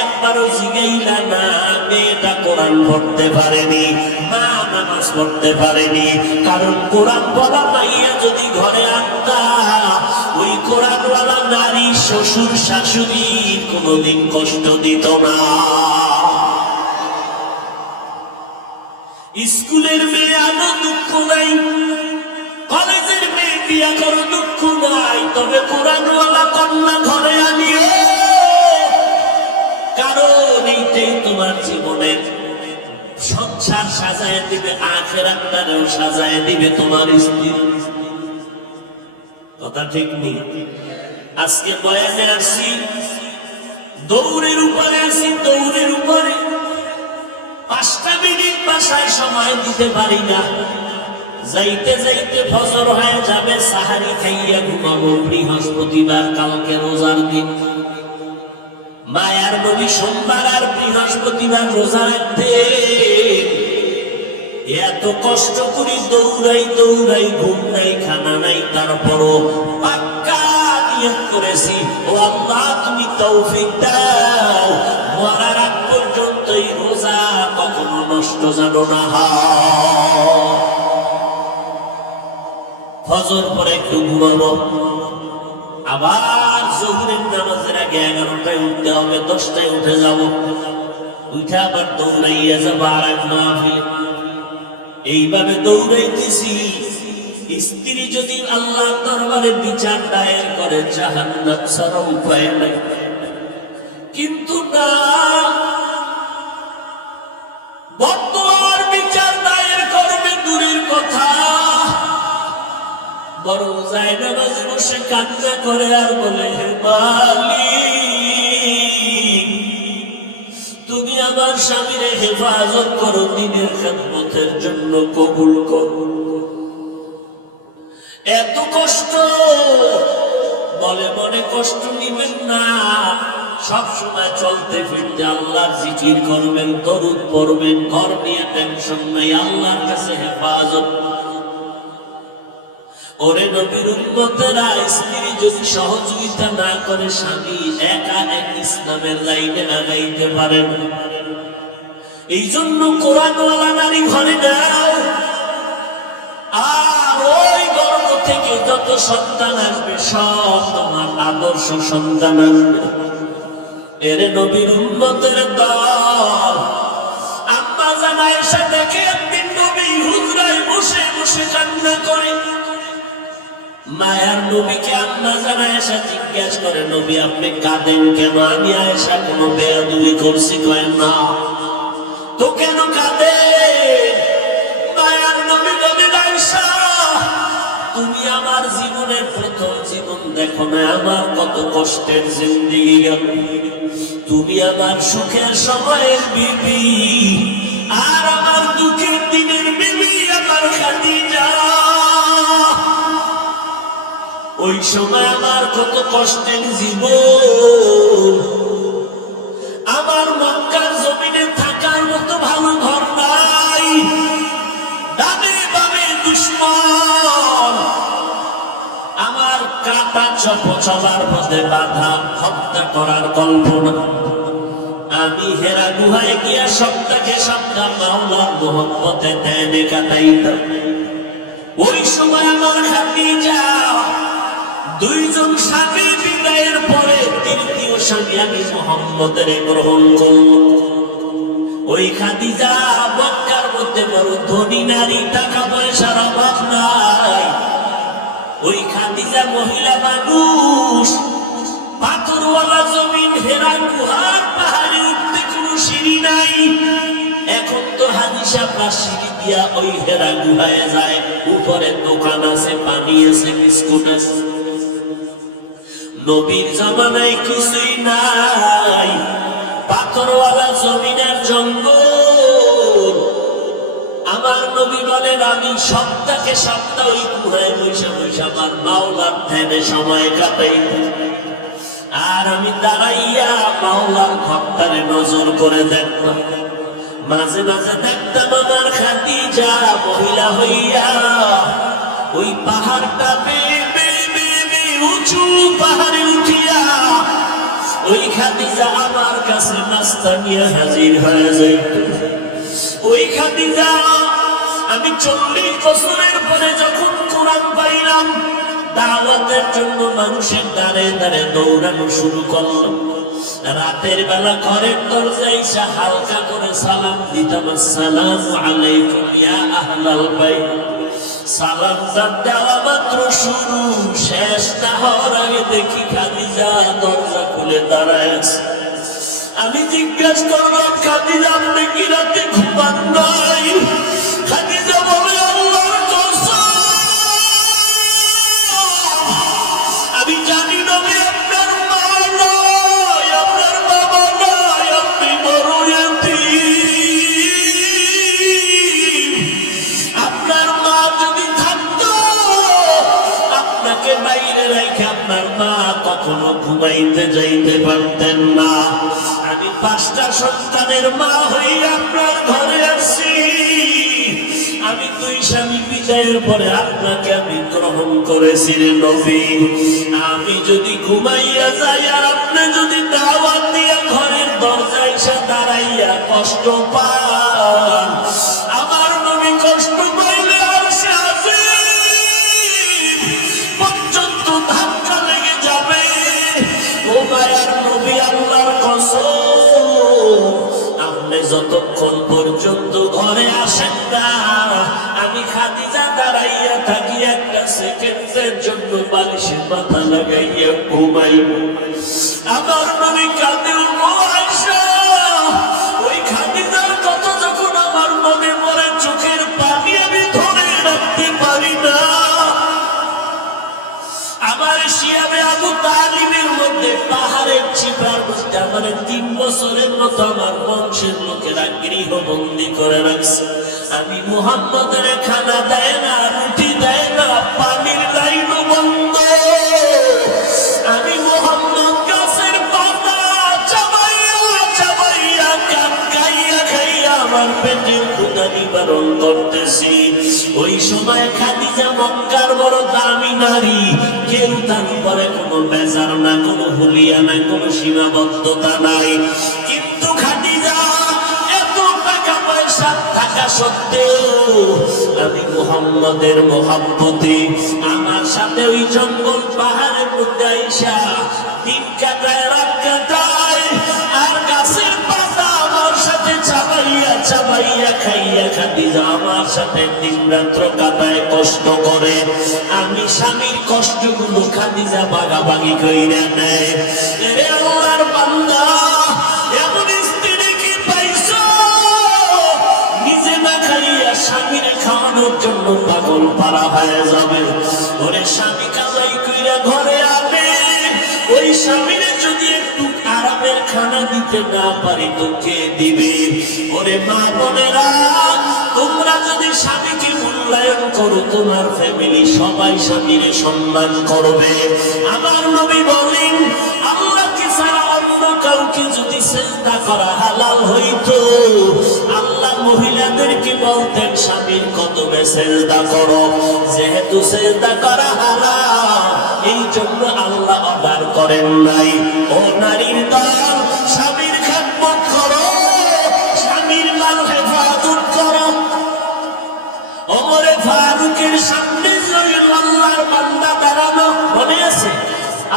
একবারও জিগাইলা না মেয়েটা কোরআন পড়তে পারেনি মা নামাজ পড়তে পারেনি কারণ কোরআন বলা মাইয়া যদি ঘরে আনতা ওই কোরআনওয়ালা নারী শ্বশুর শাশুড়ি কোনোদিন কষ্ট দিত না স্কুলের মেয়ে আনো দুঃখ নাই কলেজের মেয়ে বিয়া করো দুঃখ নাই তবে কোরআনওয়ালা কন্যা ঘরে আনিও কারণ এইটাই তোমার জীবনের সংসার সাজায় দিবে আখিরাতটাও সাজায় দিবে তোমার স্ত্রী কথা ঠিক নেই আজকে বয়ানে আসি দৌড়ের উপরে আসি দৌড়ের উপরে 5 মিনিট বাসায় সময় দিতে পারি না যাইতে যাইতে ফজর হয়ে যাবে সাহারি খাইয়া ঘুমাবো বৃহস্পতিবার কালকে রোজার দিন মায়ার নবী সোমবার আর বৃহস্পতিবার রোজা রাখতে এত কষ্ট করি দৌড়াই দৌড়াই ঘুম নাই খানা নাই তারপরও পাক্কা নিয়ত করেছি ও আল্লাহ তুমি তৌফিক দাও মরার আগ পর্যন্ত এই রোজা যেন না হয়। ফজর পরে একটু ঘুমাবো, আবার জোহরের নামাজের আগে 11টায় উঠতে হবে, 10টায় উঠে যাব, উঠে আবার দৌড়াইয়া যাবো আর এক মাহফিল। এইভাবে দৌড়াইতেছি। স্ত্রী যদি আল্লাহর দরবারে বিচার দায়ের করে জাহান্নাম ছাড়া উপায় নাই। কিন্তু না, বর্তমান বিচার দায়ের করবে দূরের কথা, বরং যায় নামাজ বসে কান্না করে আর বলে, হে মালিক, তুমি আমার স্বামীরে হেফাজত করো, দিনের খেদমতের জন্য কবুল করো। এত কষ্ট বলে মনে কষ্ট নিবেন না, সব সময় চলতে ফিরতে আল্লাহর জিকির করবেন, দরুদ পড়বেন, ঘর নিয়ে টেনশন নাই, আল্লাহর কাছে হেফাজত। ওরে নবীর উম্মতেরা, স্ত্রী যদি সহযোগিতা না করে স্বামী একা এক ইসলামের লাইনে আগাইতে পারেন। এই জন্য কোরআনওয়ালা নারী ঘরে দাও, আর ওই গর্ভ থেকে যত সন্তান আসবে সব তোমার আদর্শ সন্তান আসবে। এরে নবীর উম্মতের দল। আম্মা জান আয়েশা দেখে একদিন নবী হুজরায় বসে বসে কান্না করে। মায়ার নবীকে আম্মা জান আয়েশা জিজ্ঞাসা করে, নবী আপনি কাঁদেন কেন? আমি আয়েশা কোনো বেয়াদবি করছি? কয় না। তো কেন কাঁদেন? মায়ার নবী বলেন, আয়েশা তুমি আমার জীবনের প্রথম জীবন দেখো না, আমার কত কষ্টের জিন্দেগি গেল। তুমি আমার সুখের সময়ের বিবি, আর আমার দুঃখের দিনের বিবি আমার খাদিজা। ওই সময় আমার কত কষ্টের জীবন, আমার মক্কার জমিনে থাকার মতো ভালো ঘর নাই, ডানে বামে দুশমন, আমার কাটা চলার পথে বাধা, হত্যা করার কল্পনা। আমি হেরা গুহায় গিয়া সপ্তাহে সপ্তাহ মাওলার মোহব্বতে ধ্যানে কাটাইতাম। ওই সময় আমার খাদিজা, দুইজন স্বামী বিদায়ের পরে তৃতীয় স্বামী আমি মুহাম্মদের গ্রহণ করল। ওই খাদিজা মক্কার মধ্যে বড় ধনী নারী, টাকা পয়সার অভাব নাই। ওই খাদিজা মহিলা মানুষ, পাথরওয়ালা জমিন, হেরা গুহার পাহাড়ে উঠতে কোনো সিঁড়ি নাই। এখন তো হাদিসা সিঁড়ি দিয়া ওই হেরা গুহায় যায়, উপরে দোকান আছে, পানি আছে, বিস্কুট আছে। নবীর জামানায় কিছুই নাই, পাথরওয়ালা জমিনের জঙ্গল। আমার নবী বলেন, আমি সপ্তাহে সপ্তাহ ওই গুহায় বসে বসে আমার মাওলার ধ্যানে সময় কাটাই। আর আমি দাঁড়াইয়া মাওলার ঘরটারে নজর করে দেখতাম। মাঝে মাঝে দেখতাম আমার খাদিজা মহিলা হইয়া ওই পাহাড়টা উঁচু পাহাড়ে উঠিয়া ওই খাদিজা আমার কাছে নাস্তা নিয়ে হাজির হয়ে যাইত। ওই খাদিজা, আমি 40 বছরের পরে যখন কোরআন পাইলাম, দাওয়াতের জন্য মানুষের দাঁড়ে দাঁড়ে দৌড়ানো শুরু করলাম। রাতের বেলা ঘরের দরজায় এসে হালকা করে সালাম দিতাম, আসসালামু আলাইকুম ইয়া আহলাল বাইত। সালাম দেওয়া মাত্র শুরু, শেষ না হওয়ার আগে দেখি খাদিজা দরজা খুলে দাঁড়ায় আছে। আমি জিজ্ঞাসা করলাম, খাদিজা আপনি কি রাতে ঘুমান নাই? খাদিজা বলে, আল্লাহর কসম আমি জানি নবী আপনার মা নয়, আপনার বাবা নয়, আপনি বড় ইতিম। আপনার মা যদি থাকতো, আপনাকে বাইরে রেখে আপনার মা কখনো ঘুমাইতে যাইতে পারতেন না। আমি 5টা সন্তানের মা হয়ে আপনার ঘরে আসছি। আমি 2 স্বামী বিদায়ের পরে আপনাকে আমি গ্রহণ করেছি রে নবী। আমি যদি ঘুমাইয়া যাই আর আপনি যদি দাওয়াত দিয়ে ঘরের দরজায় এসে দাঁড়াইয়া কষ্ট পান, আমার নবী কষ্ট পাইলে আরশে আজিম পর্যন্ত ধাক্কা লেগে যাবে। ও মায়ার নবী, আল্লাহর কসম, আপনি যতক্ষণ পর্যন্ত ঘরে আসেন না, আমি খাদিজা দাঁড়াইয়া থাকি একটা সেকেন্ডের জন্য বালিশে মাথা লাগাইয়া ঘুমাইব। আমার নবী কাঁদে, ও আয়েশা, ওই খাদিজার কথা যখন আমার মনে পড়ে, চোখের পানি আমি ধরে রাখতে পারি না। আমার শিয়াবে আবু তালিবের মধ্যে পাহাড়ের চিপার মধ্যে আমার 3 বছরের মতো আমার বংশের লোকেরা গৃহবন্দী করে রাখছে। আমি মুহাম্মদের খানা দেয় না, রুটি দেয় না, পানির লাইন বন্ধ। আমি মুহাম্মদ গাছের পাতা চাবাইয়া চাবাইয়া কামকাইয়া খাইয়া আমার পেটের ক্ষুধা নিবারণ করতেছি। ওই সময় খাদিজা মক্কার বড় দামি নারী, কেউ তার উপরে কোনো বেজার না, কোনো হুলিয়া নাই, কোনো সীমাবদ্ধতা নাই। কিন্তু খাদিজা এত টাকা পয়সা থাকা সত্ত্বেও আমি মুহাম্মদের মহব্বতে আমার সাথে ওই জঙ্গল পাহাড়ের মধ্যে আইসা দিন কাটায়, রাত কাটায়, আর গাছের পাতা আমার সাথে চাবাইয়া চাবাইয়া খাইয়া খাদিজা আমার সাথে দিন রাত্র কাটায়, কষ্ট করে। আমি স্বামীর কষ্টগুলো খাদিজা ভাগাভাগি কইরা নেয়। এরে আল্লাহর বান্দা, এমন স্ত্রী কি পাইছো নিজে না খাইয়া স্বামীর খাওয়ানোর জন্য পাগল পারা হয়ে যাবে? ওরে স্বামী কামাই কইরা ঘরে আনে, ওই স্বামীরে যদি একটু আরামের খানা দিতে না পারি তো কে দিবে? ওরে মা বোনেরা, তোমরা যদি স্বামীকে মূল্যায়ন করো, তোমার ফ্যামিলি সবাই স্বামীরে সম্মান করবে। আমার নবী বলেন, আল্লাহকে ছাড়া অন্য কাউকে যদি সিজদা করা হালাল হইতো, আল্লাহ মহিলাদেরকে বলতেন স্বামীর কদমে সিজদা করো। যেহেতু সিজদা করা হালাল, এই জন্য আল্লাহ অর্ডার করেন নাই। ও নারীর দল, স্বামীর খেদমত করো, স্বামীর মাল হেফাজত করো। ওমরে ফারুকের সামনে আল্লাহর বান্দা দাঁড়ানো, মনে আছে?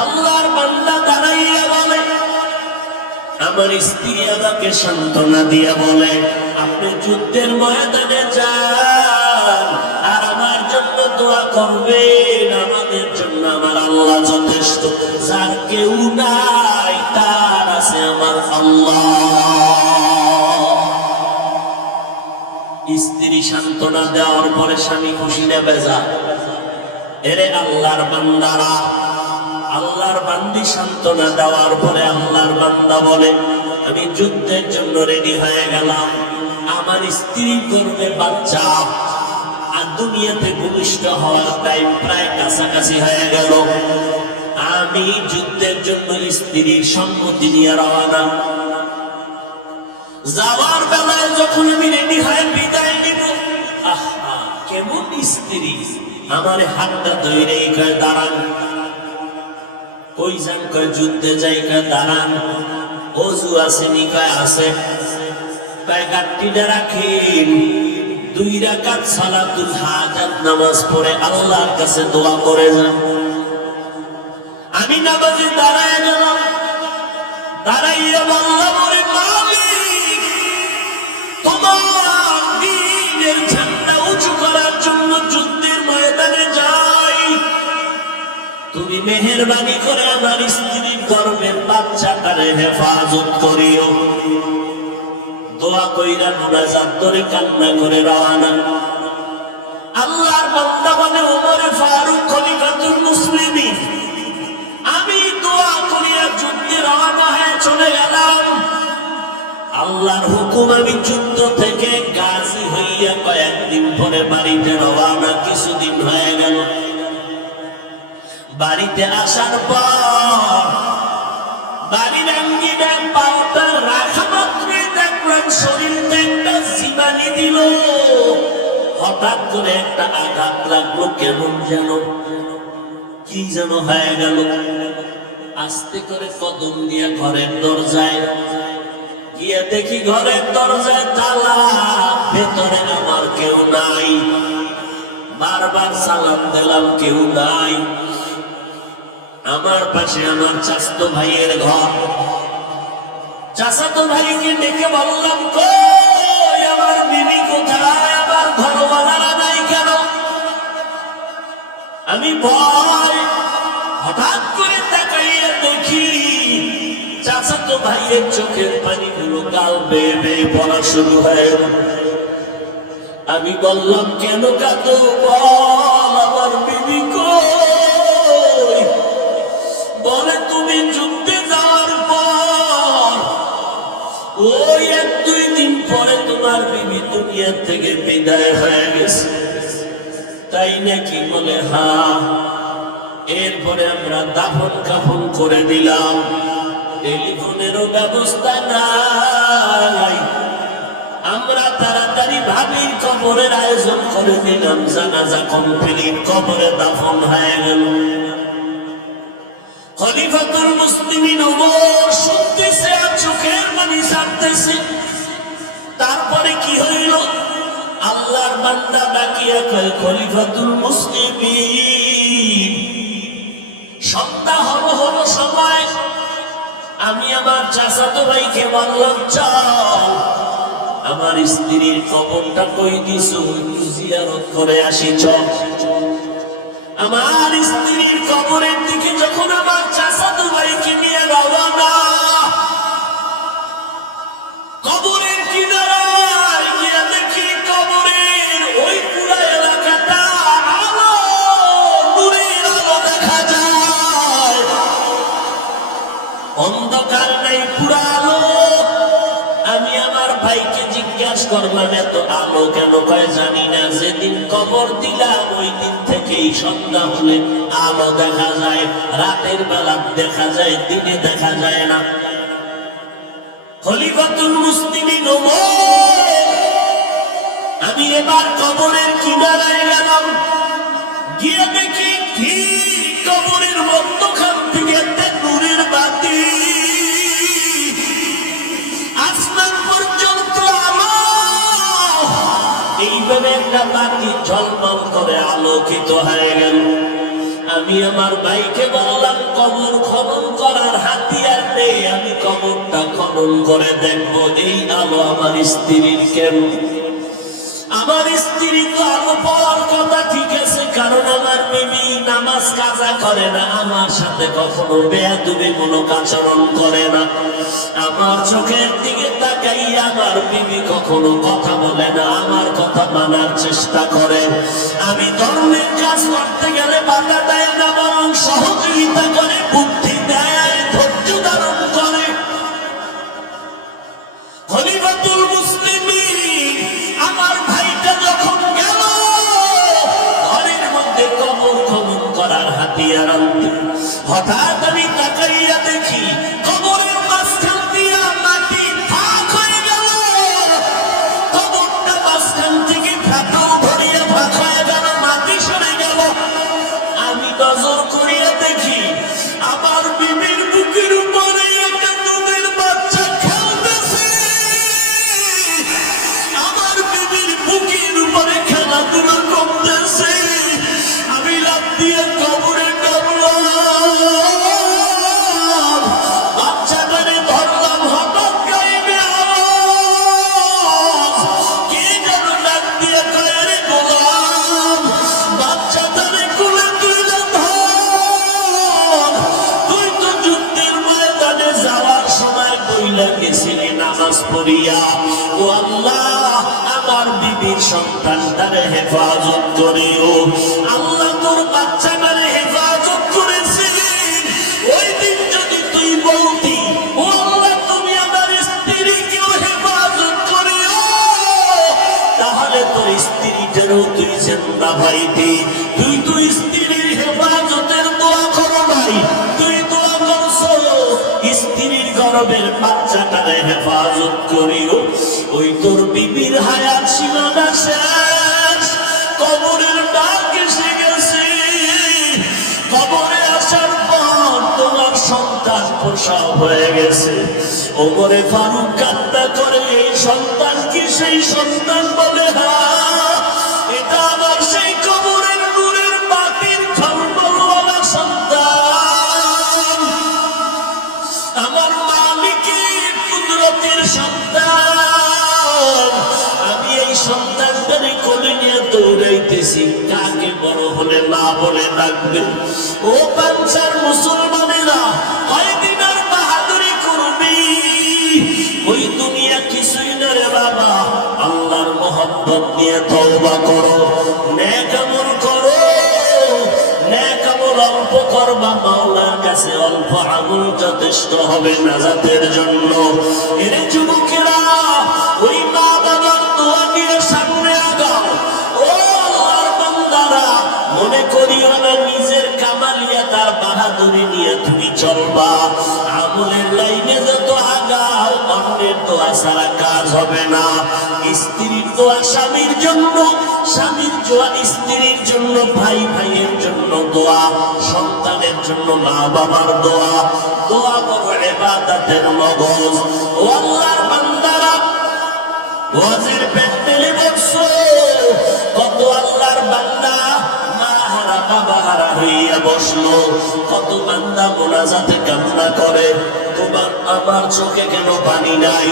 আল্লাহর বান্দা দাঁড়াইয়া বলে, আমার স্ত্রী আমাকে সান্ত্বনা দিয়া বলে, আপনি যুদ্ধের ময়দানে যান আর আমার জন্য দোয়া করবেন, আমাদের জন্য আমার আল্লাহ যথেষ্ট। যার কেউ নাই, তার আছে আমার আল্লাহ। স্ত্রী সান্ত্বনা দেওয়ার পরে স্বামী খুশি না বেজা? এরে আল্লাহর বান্দারা, আল্লাহর বান্দি সান্ত্বনা দেওয়ার পরে আল্লাহর বান্দা বলে, আমি যুদ্ধের জন্য রেডি হয়ে গেলাম, আমার স্ত্রী করবে বাচ্চা, আর দুনিয়াতে ভূমিষ্ঠ হওয়ার টাইম প্রায় কাছাকাছি হয়ে গেল। আমি যুদ্ধের জন্য স্ত্রীর সম্মতি নিয়ে রওনা। যাওয়ার বেলায় যখন আমি রেডি হয়ে বিদায় নিব, আহা কেমন স্ত্রী, আমার হাতটা ধরে কয় দাঁড়ান। কই যান? কয় যুদ্ধে যাই। কয় দাঁড়ান। ওযু আসেনি? কয় আছে। কয় গাট্টিটা রাখেন, 2 রাকাত সালাতুল হাজাত নামাজ পড়ে আল্লাহর কাছে দোয়া করে যান। আমি নামাজে দাঁড়ায় গেলাম, দাঁড়াইয়া বললাম, ওরে মালিক, তোমার দ্বীনের ঝান্ডা উঁচু করার জন্য যুদ্ধের ময়দানে যাই, তুমি মেহেরবানি করে আমার স্ত্রীর গর্ভের বাচ্চাটারে হেফাজত করিও। দোয়া কইরা মুনাজাত করে কান্না করে রওনা। আল্লাহর বান্দা বলে, ওমরে ফারুক খলিফাতুল মুসলিমিন, আমি দোয়া করিয়া যুদ্ধে রওনা হয়ে চলে গেলাম। আল্লাহর হুকুম, আমি যুদ্ধ থেকে গাজী হইয়া কয়েকদিন পরে বাড়িতে রওনা। কিছুদিন হয়ে গেল। বাড়িতে আসার পর বাড়ির আঙ্গিনা পাওটা রাখা মাত্রই দেখলাম শরীরটা একটা জীবাণী দিল। হঠাৎ করে একটা আঘাত লাগলো, কেমন যেন কি যেন হয়ে গেল। আস্তে করে কদম দিয়া ঘরের দরজায় গিয়ে দেখি ঘরের দরজায় তালা, ভেতরে আমার কেউ নাই। বারবার সালাম দিলাম, কেউ নাই। আমার পাশে আমার চাচাতো ভাইয়ের ঘর। চাচাতো ভাইকে ডেকে বললাম, কই আমার বিবি কোথায়, আমার ঘরওয়ালারা নাই কেন? আমি ভয় হঠাৎ করে তাকাইয়া দেখি চাচাতো ভাইয়ের চোখের পানিগুলো গাল বেয়ে বেয়ে পড়া শুরু হয়। আমি বললাম, কেন কাঁদো বল, আমার বিবি কই? বলে, তুমি যুদ্ধে যাওয়ার পর ওই 1-2 দিন পরে তোমার বিবি দুনিয়া থেকে বিদায় হয়ে গেছে। তাই নাকি? বলে, হ্যাঁ। এরপরে আমরা দাফন কাফন করে দিলাম। টেলিফোনেরও ব্যবস্থা নাই। আমরা তাড়াতাড়ি ভাবির কবরের আয়োজন করে দিলাম। জানাজা কমপ্লিট, কবরে দাফন হয়ে গেল। খলিফাতুল মুসলিমিন ওমর শুনতেছে আর চোখের পানি ছাড়তেছে। তারপরে কি হইল? আল্লাহর বান্দা ডাকিয়া কয়, খলিফাতুল মুসলিমিন, সন্ধ্যা হলো সময়। আমি আমার চাচাতো ভাইকে বললাম, চল আমার স্ত্রীর কবরটা কই দিছো, জিয়ারত করে আসি, চল। আমার স্ত্রীর কবরের দিকে যখন আমার চাচাতো ভাইকে নিয়ে রওনা, কবরের কিনারায় গিয়ে দেখি কবরের ওই পুরা এলাকাটা আলো, নূরের আলো দেখা যায়। অন্ধকার নাই, পুরা আলো। আমি আমার ভাইকে জিজ্ঞাসা করলাম, এত আলো কেন? কয়, জানি না, যেদিন কবর দিলাম ওই দিন থেকেই সন্ধ্যা হলে আলো দেখা যায়, রাতের বেলা দেখা যায়, দিনে দেখা যায় না। খলিফাতুল মুসলিমিন ওমর, আমি এবার কবরের কিনারায় গেলাম। গিয়ে দেখি ঠিক কবরের মধ্যখান থেকে নূরের বাতি, আসমান পর্যন্ত আলো। এইভাবে একটা বাতি ঝলমল করে আলোকিত হয়ে গেল। আমি আমার ভাইকে বললাম, কবর খনন করার হাতিয়ার নেই, আমি কবরটা খনন করে দেখবো এই আলো আমার স্ত্রীর কেন। আমার স্ত্রী তো আলো পাওয়ার কথা, ঠিক আছে, কারণ আমার বিবি নামাজ কাজা করে না, আমার সাথে কখনো বেয়াদবি কোনো আচরণ করে না। আমার চোখের দিকে তাকাই আমার বিবি কখনো কথা বলে না, আমার কথা মানার চেষ্টা করে। আমি ধর্মের কাজ করতে গেলে বাধা দেয় না, বরং সহযোগিতা করে, বুদ্ধি দেয়, ধৈর্য ধারণ করে। খলিফাতুল মুসলিমিন আমার ভাইটা যখন গেল ঘরের মধ্যে কবর খনন করার হাতিয়ার আনতে, হঠাৎ আমি তাকাইয়া দেখি কবরের মাঝখান দিয়া মাটি ফাঁক হয়ে গেল। কবরটা মাঝখান থেকে ফাঁকাও ভরিয়া ফাঁক হয়ে গেল, মাটি সরে গেল। আমি নজর করিয়া দেখি আমার বিবির বুকের উপরে একটা দুধের বাচ্চা খেলতেছে। আমার বিবির বুকের উপরে খেলাধুলা করতেছে। আমি লাফ দিয়ে কবরে নামলাম, বাচ্চাটারে ধরলাম। হঠাৎ গাইবে আওয়াজ, কে যেন ডাক দিয়ে কয়, রে গোলাম, বাচ্চাটারে কোলে তুলে ধর। তুই তো যুদ্ধের ময়দানে যাওয়ার সময় বইলা গেছিলি নামাজ পড়িয়া, ও আল্লাহ আমার বিবির সন্তানটারে হেফাজত করিও। আল্লাহ তোর বাচ্চাটারে হেফাজত করেছিলেন। ওই দিন যদি তুই বলতি, ও আল্লাহ তুমি আমার স্ত্রীকেও হেফাজত করিও, তাহলে তোর স্ত্রীটারও তুই জিন্দা পাইতি। তুই তো স্ত্রীর হেফাজতের দোয়া করো নাই, তুই দোয়া করছো স্ত্রীর গর্ভের বাচ্চাটারে হেফাজত করিও। ওই তোর বিবির হায়াত ছিল না শেষ, কবরের ডাক এসে গেছে। কবরে আসার পর তোমার সন্তান সব হয়ে গেছে। ওমরে ফারুক কান্না করে, এই সন্তান কি সেই সন্তান? বলে হ্যাঁ, এটা আবার সেই কবরের নূরের বাতির ঝলমলওয়ালা সন্তান, আমার মালিকের কুদরতের সন্তান। আমি এই সন্তানটারে কোলে নিয়ে দৌড়াইতেছি, কাকে বড় হলে মা বলে ডাকবে? ও পাঞ্চার মুসলমানেরা, কয়দিন আর বাহাদুরি করবি? ওই দুনিয়া কিছুই না রে বাবা, আল্লাহর মোহাব্বত নিয়ে তওবা করো, নেক আমল করো। নেক আমল অল্প করবা, মাওলার কাছে অল্প আমল যথেষ্ট হবে নাজাতের জন্য। এর যুবকেরা, ওই মা বাবার দোয়া নিয়ে সামনে আগাও। ও আল্লাহর বান্দারা, মনে করিও না নিজের কামালিয়া তার বাহাদুরি নিয়ে তুমি চলবা। আমলের লাইনে যত আগাও, অন্যের দোয়া ছাড়া কাজ হবে না। স্ত্রীর দোয়া স্বামীর জন্য, স্বামীর দোয়া স্ত্রীর জন্য, ভাই ভাইয়ের জন্য দোয়া, সন্তানের জন্য মা বাবার দোয়া। দোয়া করো ইবাদতের মগজ। ও আল্লাহর বান্দারা, ওয়াজের প্যান্ডেলে বসো, কত আল্লাহর বান্দা মা হারা বাবা হারা হইয়া বসলো। কত বান্দা মোনাজাতে কান্না করে, তোমার আমার চোখে কেন পানি নাই?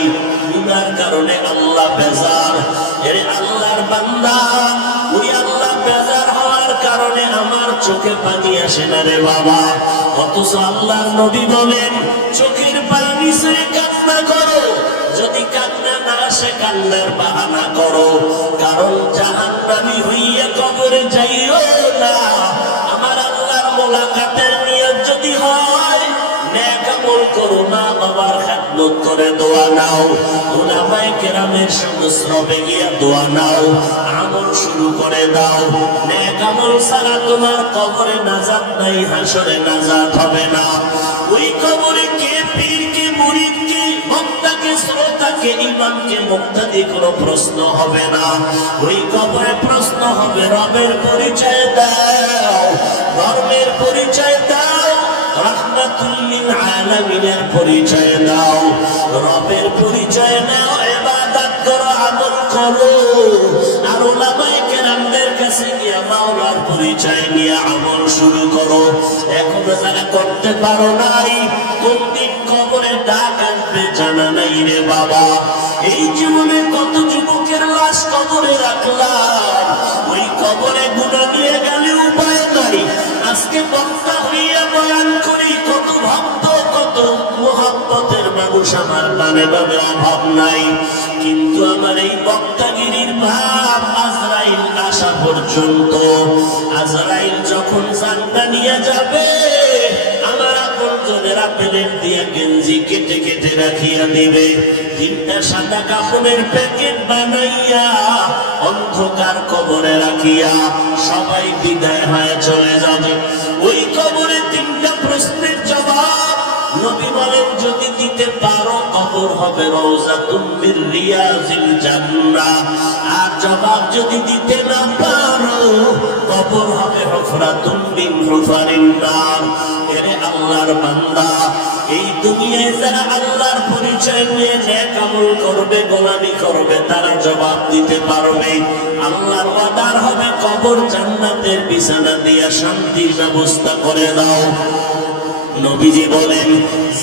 গুনার কারণে আল্লাহ বেজার। এর আল্লাহর বান্দা, ওই আল্লাহ বেজার হওয়ার কারণে আমার চোখে পানি আসে না রে বাবা। অথচ আল্লাহর নবী বলেন, চোখের পানি ছেড়ে কান্না করো, যদি কান্না না আসে কান্নার বাহানা করো, কারণ জাহান্নামী হইয়া কবরে যাইও না। আমার আল্লাহর মোলাকাতের নিয়ত যদি হয়, নেক আমল করো, মা বাবার খেদমত করে দোয়া নাও, উলামায়ে কেরামের সংস্রবে গিয়া দোয়া নাও, আমল শুরু করে দাও। নেক আমল ছাড়া তোমার কবরে নাজাত নাই, হাসরে নাজাত হবে না। ওই কবরে কে পীর, কে মুরিদ, কে ভক্তকে শ্রোতাকে, ইমামকে মুক্তাদি কোনো প্রশ্ন হবে না। ওই কবরে প্রশ্ন হবে, রবের পরিচয় দাও, ধর্মের পরিচয় দাও, রাহমাতুল লিল আলামিনের পরিচয় দাও, রবের পরিচয় নাও, ইবাদত করো, আমল করো। আর উলামায়ে কেরামদের কাছে গিয়ে মাওলার পরিচয় নিয়ে আমল শুরু করো। এখনো যারা করতে পারো নাই, কোন দিন কবরে ডাক আসবে জানা নাই রে বাবা। এই জীবনে কত যুবকের লাশ কবরে রাখলাম, ওই কবরে গুনাহ নিয়ে গেলে উপায় নাই। আজকে বক্তা হইয়া বয়ান করি, কত ভক্ত, কত মুহাব্বতের মানুষ আমার মানে ভাবে অভাব নাই, কিন্তু আমার এই বক্তাগিরির ভাব আজরাইল আসা পর্যন্ত। আজরাইল যখন জানটা নিয়ে যাবে, আমার আপনজনেরা প্লেট দিয়ে গেঞ্জি কেটে কেটে রাখিয়া দিবে, তিনটা সাদা কাপড়ের প্যাকেট বানাইয়া অন্ধকার কবরে রাখিয়া সবাই বিদায় হয়ে চলে যাবে। ওই কবরে তিনটা প্রশ্নের জবাব নবী বলেন, যদি দিতে পারো কবর হবে রওজাতুম মির রিয়াজিল জান্নাহ। আর জবাব যদি দিতে না পারো, কবর হবে হুফরাতুম মিন হুফারিন নার। এরে আল্লাহর বান্দা, এই দুনিয়ায় যারা আল্লাহর পরিচয় নিয়ে নেক আমল করবে, গোলামি করবে, তারা জবাব দিতে পারবে। আল্লাহর ওয়াদার হবে, কবর জান্নাতের বিছানা দিয়া শান্তির ব্যবস্থা করে দাও। নবীজি বলেন,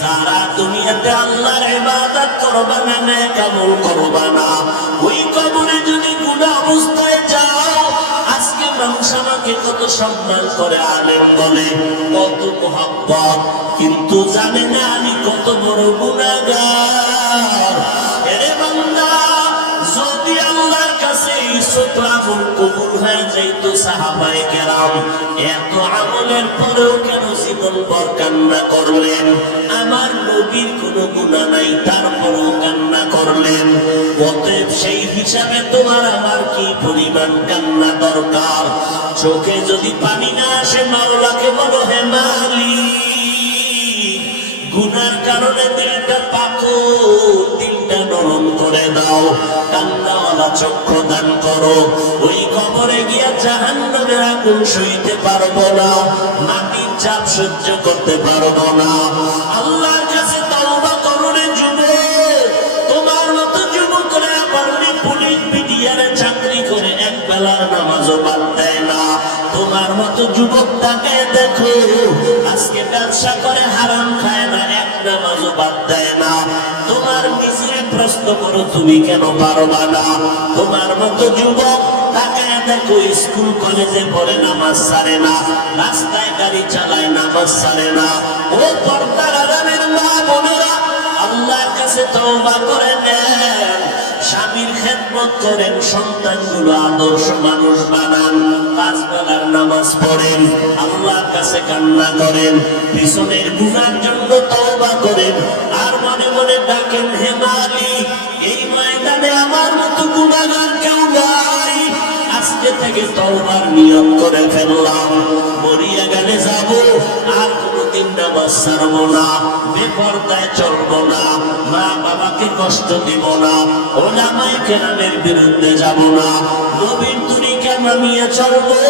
যারা দুনিয়াতে আল্লাহর ইবাদত করবা না, নেক আমল করবা না, ওই কবরে যদি গুনাহ অবস্থায় যাও, আজকে মানুষ আমাকে কত সম্মান করে, আলেম বলে, কত মুহাব্বত, কিন্তু জানে না আমি কত বড় গুনাহগার। এরে বান্দা, যদি আল্লাহর কাছে ছোট আমল কবুল হয়ে যাইতো, সাহাবায়ে কেরাম এত আমলের পরেও কেন জীবন ভর কান্না করলেন? আমার নবীর কোনো গুনাহ নাই, তারপরেও কান্না করলেন। অতএব সেই হিসাবে তোমার আমার কি পরিমাণ কান্না দরকার? চোখে যদি পানি না আসে, মাওলাকে বলো, হে মালিক, গুনার কারণে দিলটা পাথর, দিলটা নরম করে দাও, কান্নাওয়ালা চক্ষু দান করো। ওই কবরে গিয়া জাহান্নামের আগুন সইতে পারবো না, মাটির চাপ সহ্য করতে পারবো না। আল্লাহর কাছে বেলার নামাজও বাদ দেয় না। তোমার মতো যুবকটাকে দেখো, আজকে ব্যবসা করে হারাম খায় না, এক নামাজও বাদ দেয় না। তোমার নিজে প্রশ্ন করো, তুমি কেন পারবা না? তোমার মতো যুবক তাকে দেখো, স্কুল কলেজে পড়ে নামাজ ছাড়ে না, রাস্তায় গাড়ি চালায় নামাজ ছাড়ে না। ও পর্দার আড়ালের মা বোনেরা, আল্লাহর কাছে তওবা করে নেন, স্বামীর খেদমত করেন, সন্তানগুলো আদর্শ মানুষ বানান, পাঁচ বেলার নামাজ পড়েন, আল্লাহর কাছে কান্না করেন, পিছনের গুনার জন্য তওবা করেন, আর মনে মনে ডাকেন, হে মালিক, এই ময়দানে আমার মতো গুনাহগার কেউ নাই, আজকে থেকে তওবার নিয়ত করে ফেললাম, মরিয়া গেলে যাব, আর কোনদিন নামাজ ছাড়বো না, বেপরদায় চলবো না, মা বাবাকে কষ্ট দিব না, ওলামায়ে কেরামের বিরুদ্ধে যাব না, নবীর তরিকা মানিয়ে চলবো,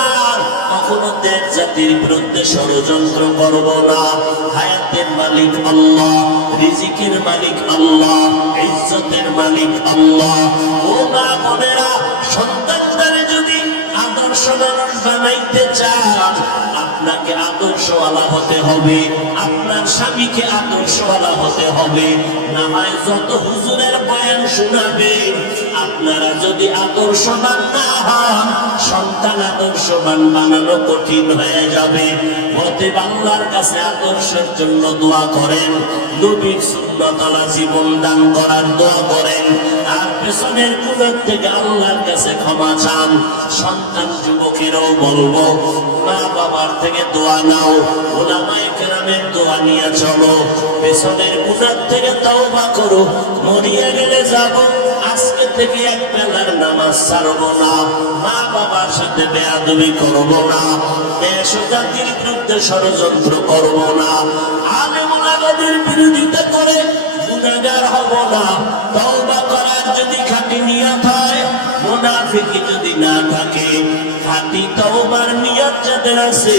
আর কখনো দেশ জাতির বিরুদ্ধে ষড়যন্ত্র করব না। হায়াতের মালিক আল্লাহ, রিজিকের মালিক আল্লাহ, ইজ্জতের মালিক আল্লাহ। ও মা বোনেরা, সন্তানদের যদি আদর্শ মানুষ বানাইতে চান, আপনাকে আদর্শওয়ালা হতে হবে, আপনার স্বামীকে আদর্শওয়ালা হতে হবে। না হয় যত হুজুরের বয়ান শোনাবেন, আপনারা যদি আদর্শবান না হন, সন্তান আদর্শবান বানানো কঠিন হয়ে যাবে। অতএব আল্লাহর কাছে আদর্শের জন্য দোয়া করেন, নবীর সুন্নতওয়ালা জীবন দান করার দোয়া করেন, আর পেছনের গুনাহ থেকে আল্লাহর কাছে ক্ষমা চান। সন্তান যুবকেরাও বলবো, মা বাবার থেকে দোয়া নাও, ওলামায়ে কেরামের দোয়া নিয়ে চলো, পেছনের গুনাহ থেকে তওবা করো, মরিয়া গেলে যাব, আজকে থেকে এক বেলার নামাজ ছাড়বো না, মা বাবার সাথে বেয়াদবি করবো না, দেশ ও জাতির বিরুদ্ধে ষড়যন্ত্র করবো না, আলেম ওলামাদের বিরোধিতা করে গুনাহগার হব না। তওবা করার যদি খাঁটি নিয়ত হয়, মুনাফিকি যদি না থাকে, খাঁটি তওবার নিয়ত যাদের আছে,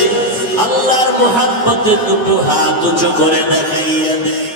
আল্লাহর মুহাব্বতে দুটো হাত উঁচু করে দেখাইয়া দেয়।